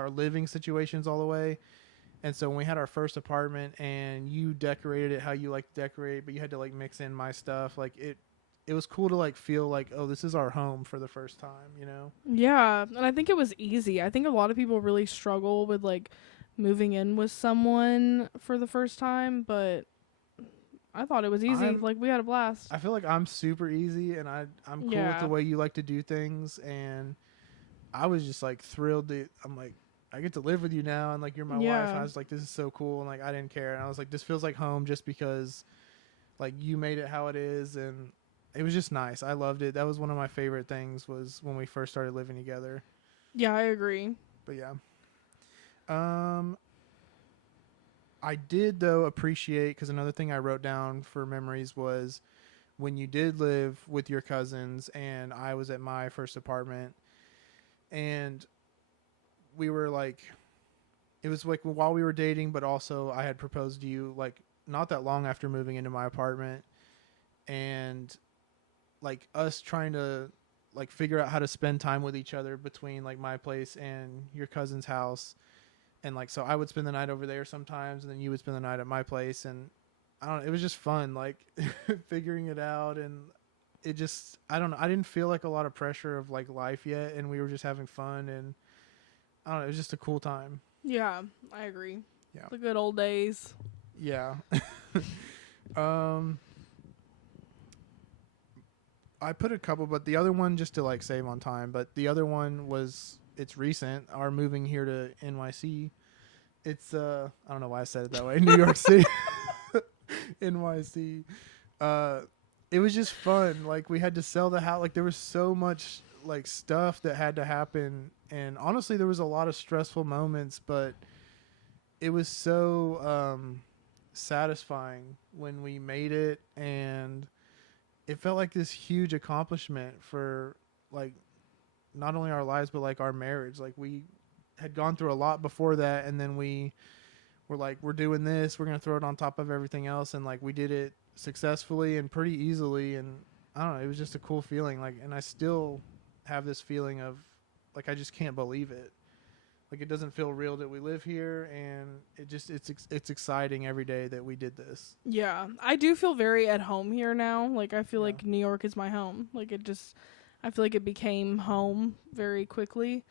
living situations all the way. And so when we had our first apartment and you decorated it how you like to decorate, but you had to like mix in my stuff, like it was cool to like feel like, oh, this is our home for the first time, you know? Yeah, and I think it was easy. I think a lot of people really struggle with like moving in with someone for the first time, but I thought it was easy. Like we had a blast. I feel like I'm super easy, and I'm cool with the way you like to do things, and I was just like thrilled that I'm like, I get to live with you now, and like you're my wife, and I was like, this is so cool, and like I didn't care, and I was like, this feels like home just because like you made it how it is, and it was just nice. I loved it. That was one of my favorite things was when we first started living together. Yeah, I agree. But yeah. I did though appreciate, because another thing I wrote down for memories was when you did live with your cousins and I was at my first apartment, and we were like, it was like while we were dating, but also I had proposed to you like not that long after moving into my apartment, and like us trying to like figure out how to spend time with each other between like my place and your cousin's house. And like, so I would spend the night over there sometimes, and then you would spend the night at my place. And I don't know, it was just fun, like figuring it out. And it just, I don't know, I didn't feel like a lot of pressure of like life yet. And we were just having fun. And I don't know, it was just a cool time. Yeah, I agree. Yeah. The good old days. Yeah. I put a couple, but the other one, just to like save on time, but the other one was, it's recent, our moving here to NYC. It's I don't know why I said it that way. New York City. NYC. It was just fun. Like, we had to sell the house. Like, there was so much like stuff that had to happen, and honestly there was a lot of stressful moments, but it was so satisfying when we made it, and it felt like this huge accomplishment for like not only our lives but like our marriage. Like, we had gone through a lot before that, and then we were like, we're doing this, we're gonna throw it on top of everything else, and like we did it successfully and pretty easily. And I don't know, it was just a cool feeling. Like, and I still have this feeling of like, I just can't believe it. Like, it doesn't feel real that we live here, and it's exciting every day that we did this. Yeah, I do feel very at home here now. Like, I feel like New York is my home. Like, I feel like it became home very quickly,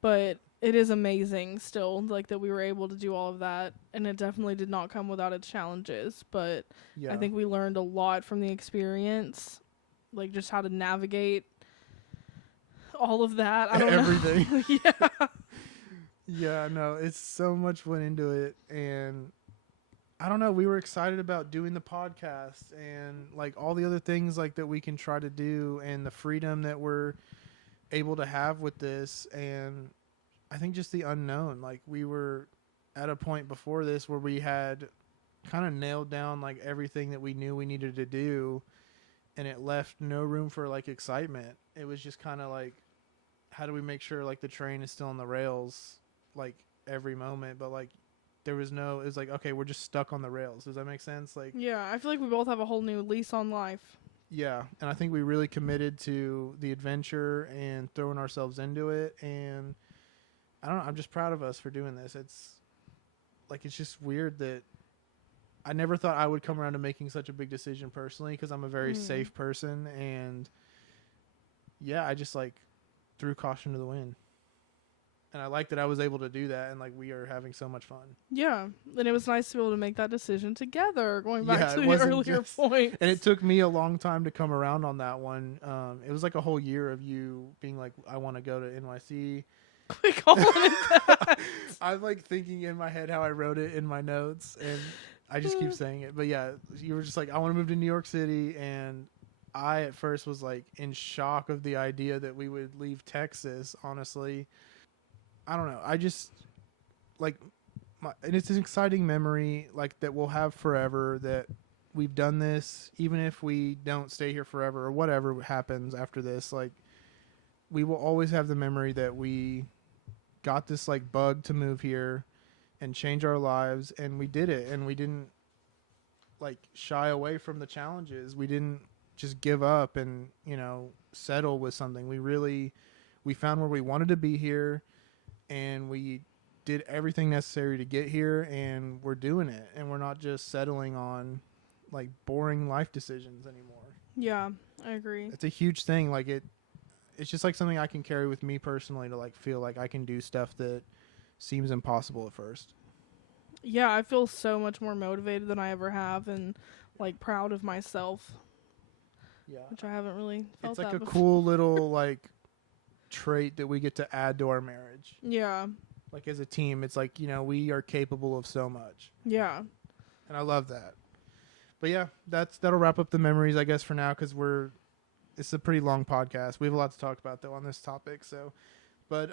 but it is amazing still, like, that we were able to do all of that, and it definitely did not come without its challenges, but I think we learned a lot from the experience, like, just how to navigate all of that. I don't Everything. know. Yeah. Yeah, no, it's so much went into it, and I don't know, we were excited about doing the podcast and like all the other things like that we can try to do, and the freedom that we're able to have with this. And I think just the unknown, like, we were at a point before this where we had kind of nailed down like everything that we knew we needed to do, and it left no room for like excitement. It was just kind of like, how do we make sure like the train is still on the rails like every moment? But like, there was no, it was like, okay, we're just stuck on the rails. Does that make sense? Like, Yeah, I feel like we both have a whole new lease on life. yeah, and I think we really committed to the adventure and throwing ourselves into it. And I don't know, I'm just proud of us for doing this. It's like, it's just weird that I never thought I would come around to making such a big decision personally, because I'm a very safe person. And yeah, I just like threw caution to the wind. And I like that I was able to do that, and like, we are having so much fun. Yeah, and it was nice to be able to make that decision together, going back Yeah, to it the wasn't earlier just- point. And it took me a long time to come around on that one. It was like a whole year of you being like, I want to go to NYC. Quick calling it that. I'm like thinking in my head how I wrote it in my notes, and I just keep saying it. But yeah, you were just like, I want to move to New York City, and I at first was like in shock of the idea that we would leave Texas, honestly. I don't know. I just like, and it's an exciting memory like that we'll have forever, that we've done this, even if we don't stay here forever or whatever happens after this. Like, we will always have the memory that we got this like bug to move here and change our lives, and we did it, and we didn't like shy away from the challenges. We didn't just give up and, you know, settle with something. We found where we wanted to be here, and we did everything necessary to get here, and we're doing it, and we're not just settling on like boring life decisions anymore. Yeah, I agree. It's a huge thing. Like, it's just like something I can carry with me personally, to like feel like I can do stuff that seems impossible at first. Yeah, I feel so much more motivated than I ever have, and like proud of myself, Yeah. which I haven't really felt. It's like that a before. cool little like trait that we get to add to our marriage. Yeah, Like, as a team, it's like, you know, we are capable of so much. yeah, And I love that. But yeah, that'll wrap up the memories, I guess, for now, because it's a pretty long podcast. We have a lot to talk about though on this topic. So, but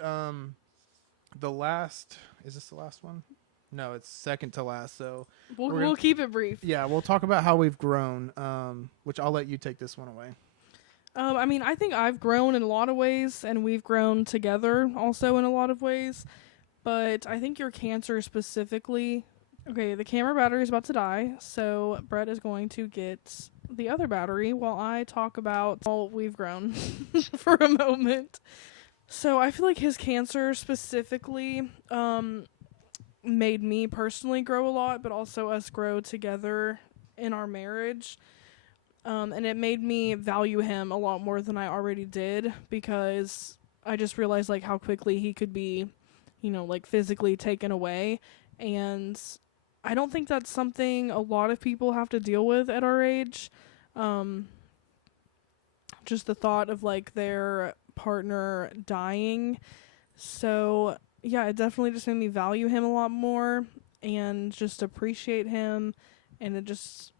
is this the last one? No, it's second to last. So we'll keep it brief. yeah, we'll talk about how we've grown. Which I'll let you take this one away. I mean, I think I've grown in a lot of ways, and we've grown together also in a lot of ways. But I think your cancer specifically Okay, the camera battery is about to die, so Brett is going to get the other battery while I talk about all we've grown for a moment. So I feel like his cancer specifically made me personally grow a lot, but also us grow together in our marriage. And it made me value him a lot more than I already did, because I just realized like how quickly he could be, like physically taken away. And I don't think that's something a lot of people have to deal with at our age. Just the thought of like their partner dying. So yeah, it definitely just made me value him a lot more and just appreciate him. And it just,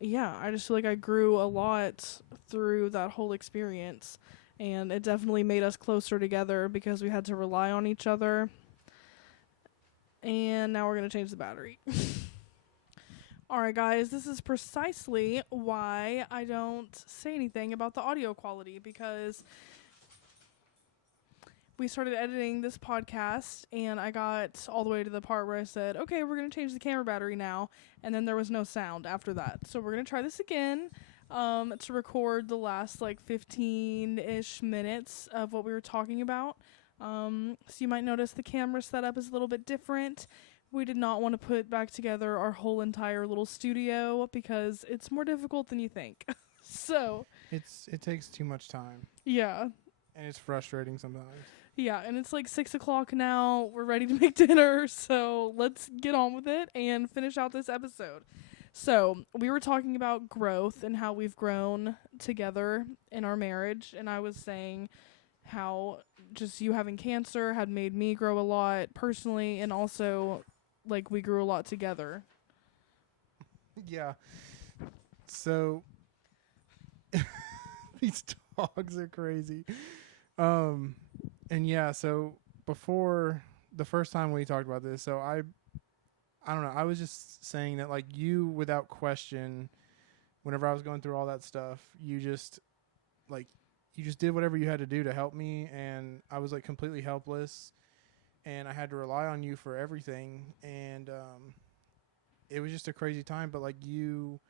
yeah, I just feel like I grew a lot through that whole experience. And it definitely made us closer together because we had to rely on each other. And now we're going to change the battery. Alright guys, this is precisely why I don't say anything about the audio quality, because we started editing this podcast and I got all the way to the part where I said, okay, we're going to change the camera battery now, and then there was no sound after that. So we're going to try this again to record the last like 15-ish minutes of what we were talking about. So you might notice the camera setup is a little bit different. We did not want to put back together our whole entire little studio because it's more difficult than you think. So it takes too much time, yeah. and it's frustrating sometimes. Yeah, and it's like 6 o'clock now. We're ready to make dinner, so let's get on with it and finish out this episode. So we were talking about growth and how we've grown together in our marriage, and I was saying how just you having cancer had made me grow a lot personally, and also like we grew a lot together. Yeah. So these dogs are crazy. And yeah, so before the first time we talked about this, so I don't know, I was just saying that like you, without question, whenever I was going through all that stuff, you just did whatever you had to do to help me, and I was like completely helpless, and I had to rely on you for everything, and it was just a crazy time, but like you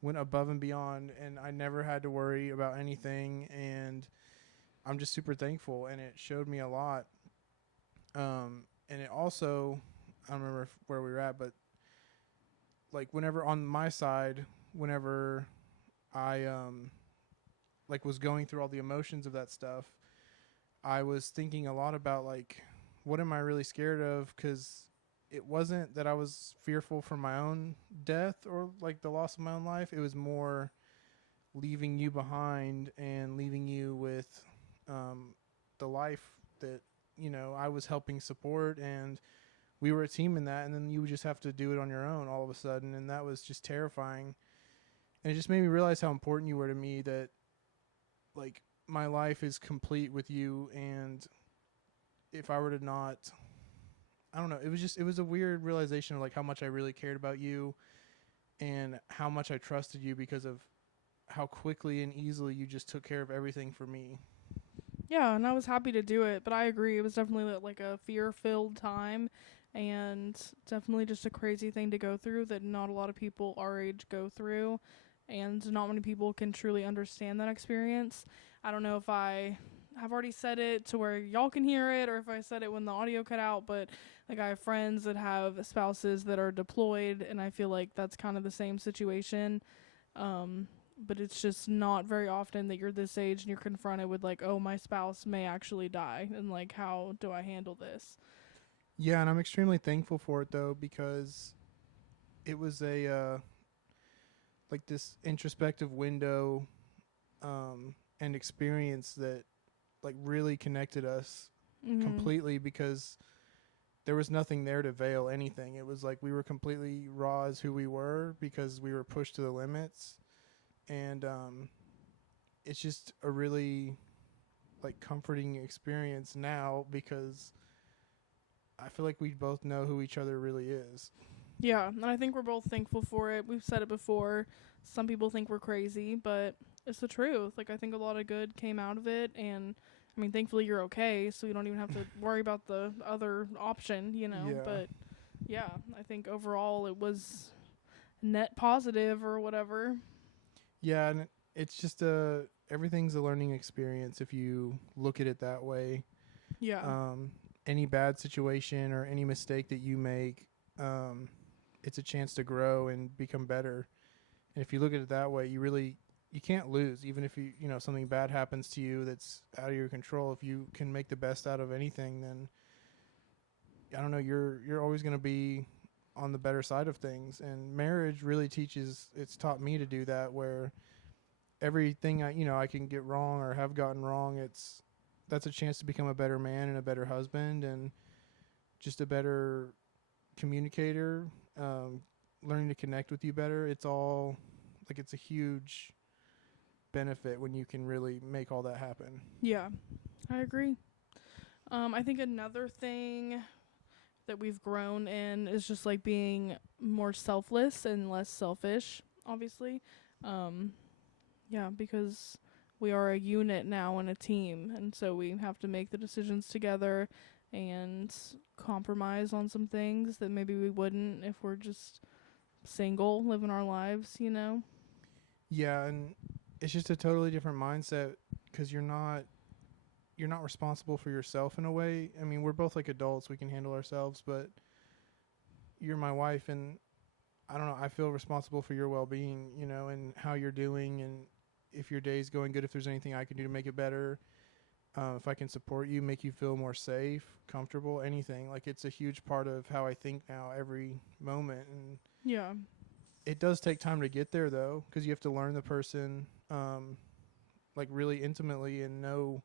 went above and beyond, and I never had to worry about anything, and I'm just super thankful, and it showed me a lot. And it also, I don't remember where we were at, but like whenever on my side, whenever I like was going through all the emotions of that stuff, I was thinking a lot about like, what am I really scared of? 'Cause it wasn't that I was fearful for my own death or like the loss of my own life. It was more leaving you behind and leaving you with the life that, I was helping support, and we were a team in that, and then you would just have to do it on your own all of a sudden, and that was just terrifying. And it just made me realize how important you were to me, that like my life is complete with you, and if I were to not, I don't know, it was a weird realization of like how much I really cared about you and how much I trusted you because of how quickly and easily you just took care of everything for me. Yeah, and I was happy to do it, but I agree, it was definitely like a fear-filled time, and definitely just a crazy thing to go through that not a lot of people our age go through, and not many people can truly understand that experience. I don't know if I have already said it to where y'all can hear it, or if I said it when the audio cut out, but like I have friends that have spouses that are deployed, and I feel like that's kind of the same situation. But it's just not very often that you're this age and you're confronted with like, oh, my spouse may actually die, and like, how do I handle this? Yeah, and I'm extremely thankful for it though, because it was a like this introspective window and experience that like really connected us completely, because there was nothing there to veil anything. It was like we were completely raw as who we were because we were pushed to the limits. And it's just a really like comforting experience now, because I feel like we both know who each other really is. Yeah, and I think we're both thankful for it. We've said it before. Some people think we're crazy, but it's the truth. Like, I think a lot of good came out of it, and I mean, thankfully you're okay, so you don't even have to worry about the other option, Yeah. But Yeah, I think overall it was net positive or whatever. Yeah, and it's just everything's a learning experience if you look at it that way. Yeah. Um, any bad situation or any mistake that you make, um, it's a chance to grow and become better. And if you look at it that way, you can't lose. Even if something bad happens to you that's out of your control. If you can make the best out of anything, then I don't know, you're always going to be on the better side of things. And marriage really it's taught me to do that, where everything I can get wrong or have gotten wrong, that's a chance to become a better man and a better husband and just a better communicator, learning to connect with you better. It's all like, it's a huge benefit when you can really make all that happen. Yeah, I agree. I think another thing that we've grown in is just like being more selfless and less selfish, obviously. Yeah, because we are a unit now and a team, and so we have to make the decisions together and compromise on some things that maybe we wouldn't if we're just single, living our lives, you know? Yeah, and it's just a totally different mindset because you're not responsible for yourself in a way. I mean, we're both like adults, we can handle ourselves, but you're my wife, and I don't know, I feel responsible for your well-being, and how you're doing, and if your day's going good, if there's anything I can do to make it better, if I can support you, make you feel more safe, comfortable, anything. Like, it's a huge part of how I think now every moment. And Yeah. it does take time to get there, though, because you have to learn the person, like, really intimately and know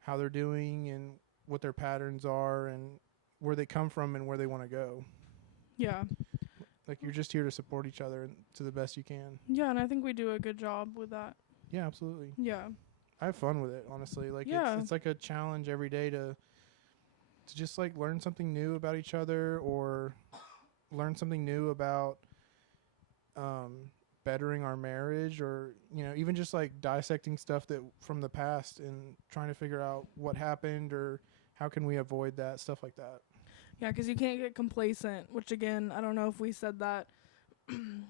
how they're doing and what their patterns are and where they come from and where they want to go. Yeah. Like, you're just here to support each other to the best you can. Yeah, and I think we do a good job with that. Yeah, absolutely. Yeah. I have fun with it, honestly. Like, Yeah. it's like a challenge every day to just like learn something new about each other, or learn something new about bettering our marriage, or even just like dissecting stuff that from the past and trying to figure out what happened or how can we avoid that, stuff like that. Yeah, because you can't get complacent, which again, I don't know if we said that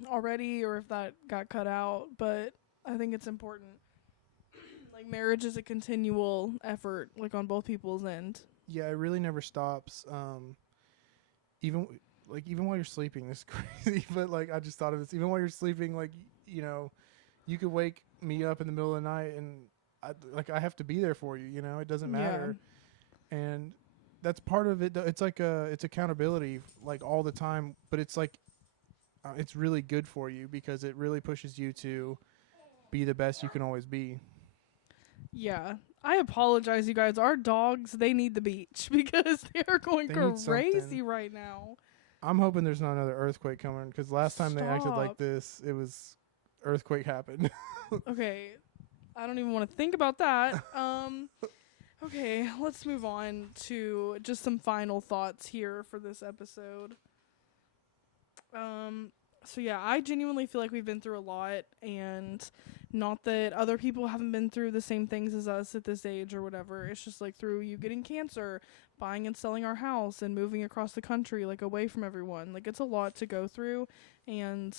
already or if that got cut out, but I think it's important. Like, marriage is a continual effort, like on both people's end. Yeah, it really never stops. Even even while you're sleeping, this is crazy, but like, I just thought of this. Even while you're sleeping, like, you could wake me up in the middle of the night, and I have to be there for you. It doesn't matter. Yeah. And that's part of it. It's like it's accountability, like, all the time. But it's like, it's really good for you because it really pushes you to be the best you can always be. Yeah. I apologize, you guys. Our dogs, they need the beach because they are going crazy right now. I'm hoping there's not another earthquake coming, because last time they acted like this, it was earthquake happened. Okay. I don't even want to think about that. Okay, let's move on to just some final thoughts here for this episode. So yeah, I genuinely feel like we've been through a lot, and not that other people haven't been through the same things as us at this age or whatever. It's just like through you getting cancer, buying and selling our house, and moving across the country, like away from everyone. Like, it's a lot to go through, and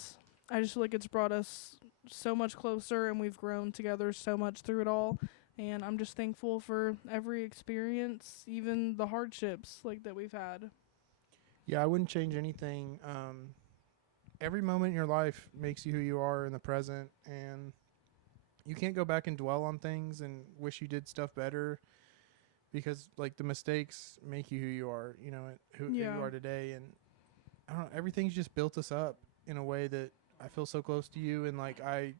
I just feel like it's brought us so much closer, and we've grown together so much through it all. And I'm just thankful for every experience, even the hardships like that we've had. Yeah, I wouldn't change anything. Every moment in your life makes you who you are in the present, and you can't go back and dwell on things and wish you did stuff better, because like, the mistakes make you who you are, who you are today. And I don't know, everything's just built us up in a way that I feel so close to you, and like, I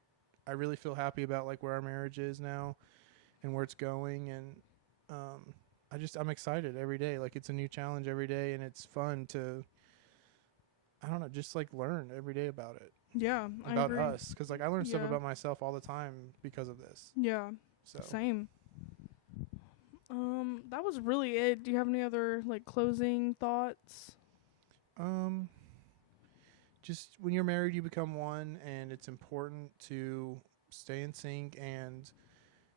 really feel happy about like where our marriage is now and where it's going. And I'm excited every day. Like, it's a new challenge every day, and it's fun to, I don't know, just like learn every day about it. Yeah, about I agree. us, because like, I learn stuff about myself all the time because of this. Yeah, so same. That was really it. Do you have any other like closing thoughts? Just when you're married, you become one, and it's important to stay in sync and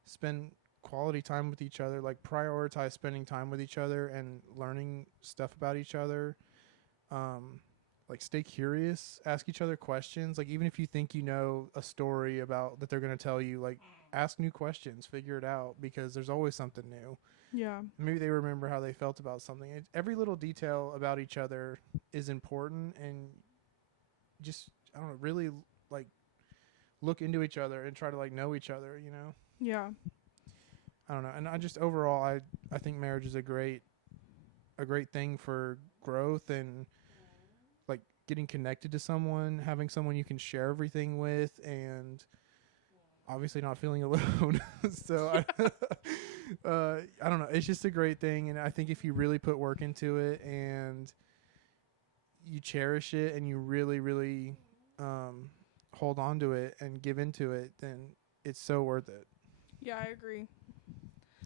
spend quality time with each other. Like, prioritize spending time with each other and learning stuff about each other. like stay curious, ask each other questions. Like even if you think you know a story about that they're going to tell you, like ask new questions, figure it out, because there's always something new. Yeah. Maybe they remember how they felt about something. Every little detail about each other is important, and just, I don't know, really like look into each other and try to like know each other, you know? Yeah. I don't know. And I just overall, I think marriage is a great thing for growth and like getting connected to someone, having someone you can share everything with, and obviously not feeling alone. So I don't know. It's just a great thing. And I think if you really put work into it and you cherish it and you really, really hold on to it and give into it, then it's so worth it. Yeah, I agree.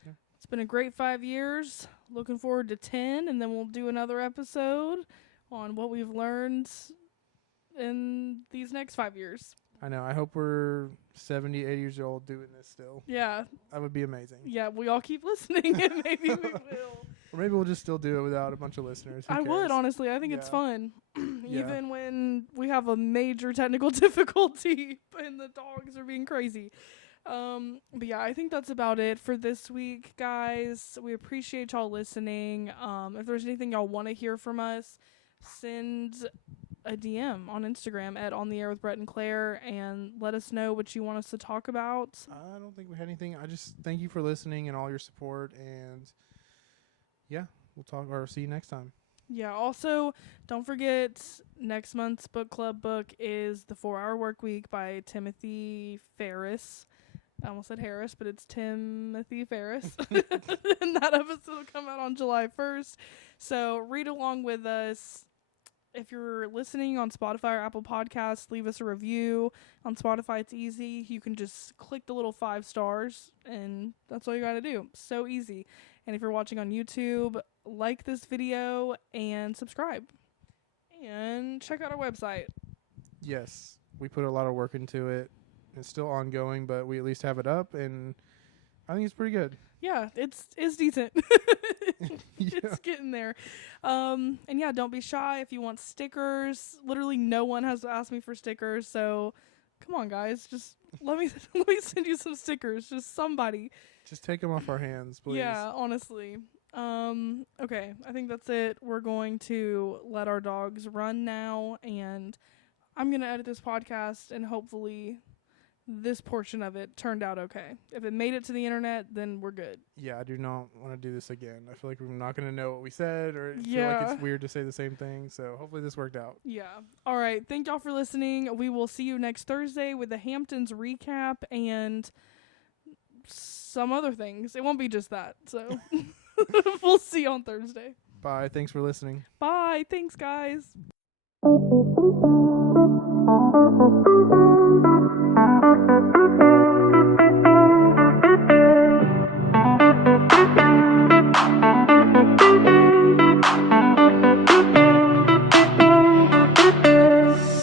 Yeah. It's been a great 5 years. Looking forward to 10, and then we'll do another episode on what we've learned in these next 5 years. I know. I hope we're 70, 80 years old doing this still. Yeah. That would be amazing. Yeah, we all keep listening, and maybe we will. Or maybe we'll just still do it without a bunch of listeners. Who I cares? would, honestly. I think it's Yeah. fun. Yeah. Even when we have a major technical difficulty and the dogs are being crazy. But yeah, I think that's about it for this week, guys. We appreciate y'all listening. If there's anything y'all want to hear from us, send a DM on Instagram at On the Air with Brett and Claire and let us know what you want us to talk about. I don't think we had anything. I just thank you for listening and all your support. And yeah, we'll talk or see you next time. Yeah, also, don't forget, next month's book club book is The 4-Hour Workweek by Timothy Ferriss. I almost said Harris, but it's Timothy Ferriss. And that episode will come out on July 1st. So read along with us. If you're listening on Spotify or Apple Podcasts, leave us a review. On Spotify, it's easy. You can just click the little 5 stars, and that's all you got to do. So easy. And if you're watching on YouTube, like this video and subscribe. And check out our website. Yes, we put a lot of work into it. It's still ongoing, but we at least have it up, and I think it's pretty good. Yeah, it's decent. Yeah. It's getting there. And yeah, don't be shy if you want stickers. Literally no one has asked me for stickers, so come on, guys. Just let me send you some stickers. Just somebody. Just take them off our hands, please. Yeah, honestly. Okay, I think that's it. We're going to let our dogs run now, and I'm going to edit this podcast, and hopefully this portion of it turned out okay. If it made it to the internet, then we're good. Yeah, I do not want to do this again. I feel like we're not going to know what we said, or feel Yeah. like it's weird to say the same thing. So hopefully this worked out. Yeah. All right. Thank y'all for listening. We will see you next Thursday with the Hamptons recap and some other things. It won't be just that. So we'll see you on Thursday. Bye. Thanks for listening. Bye. Thanks, guys.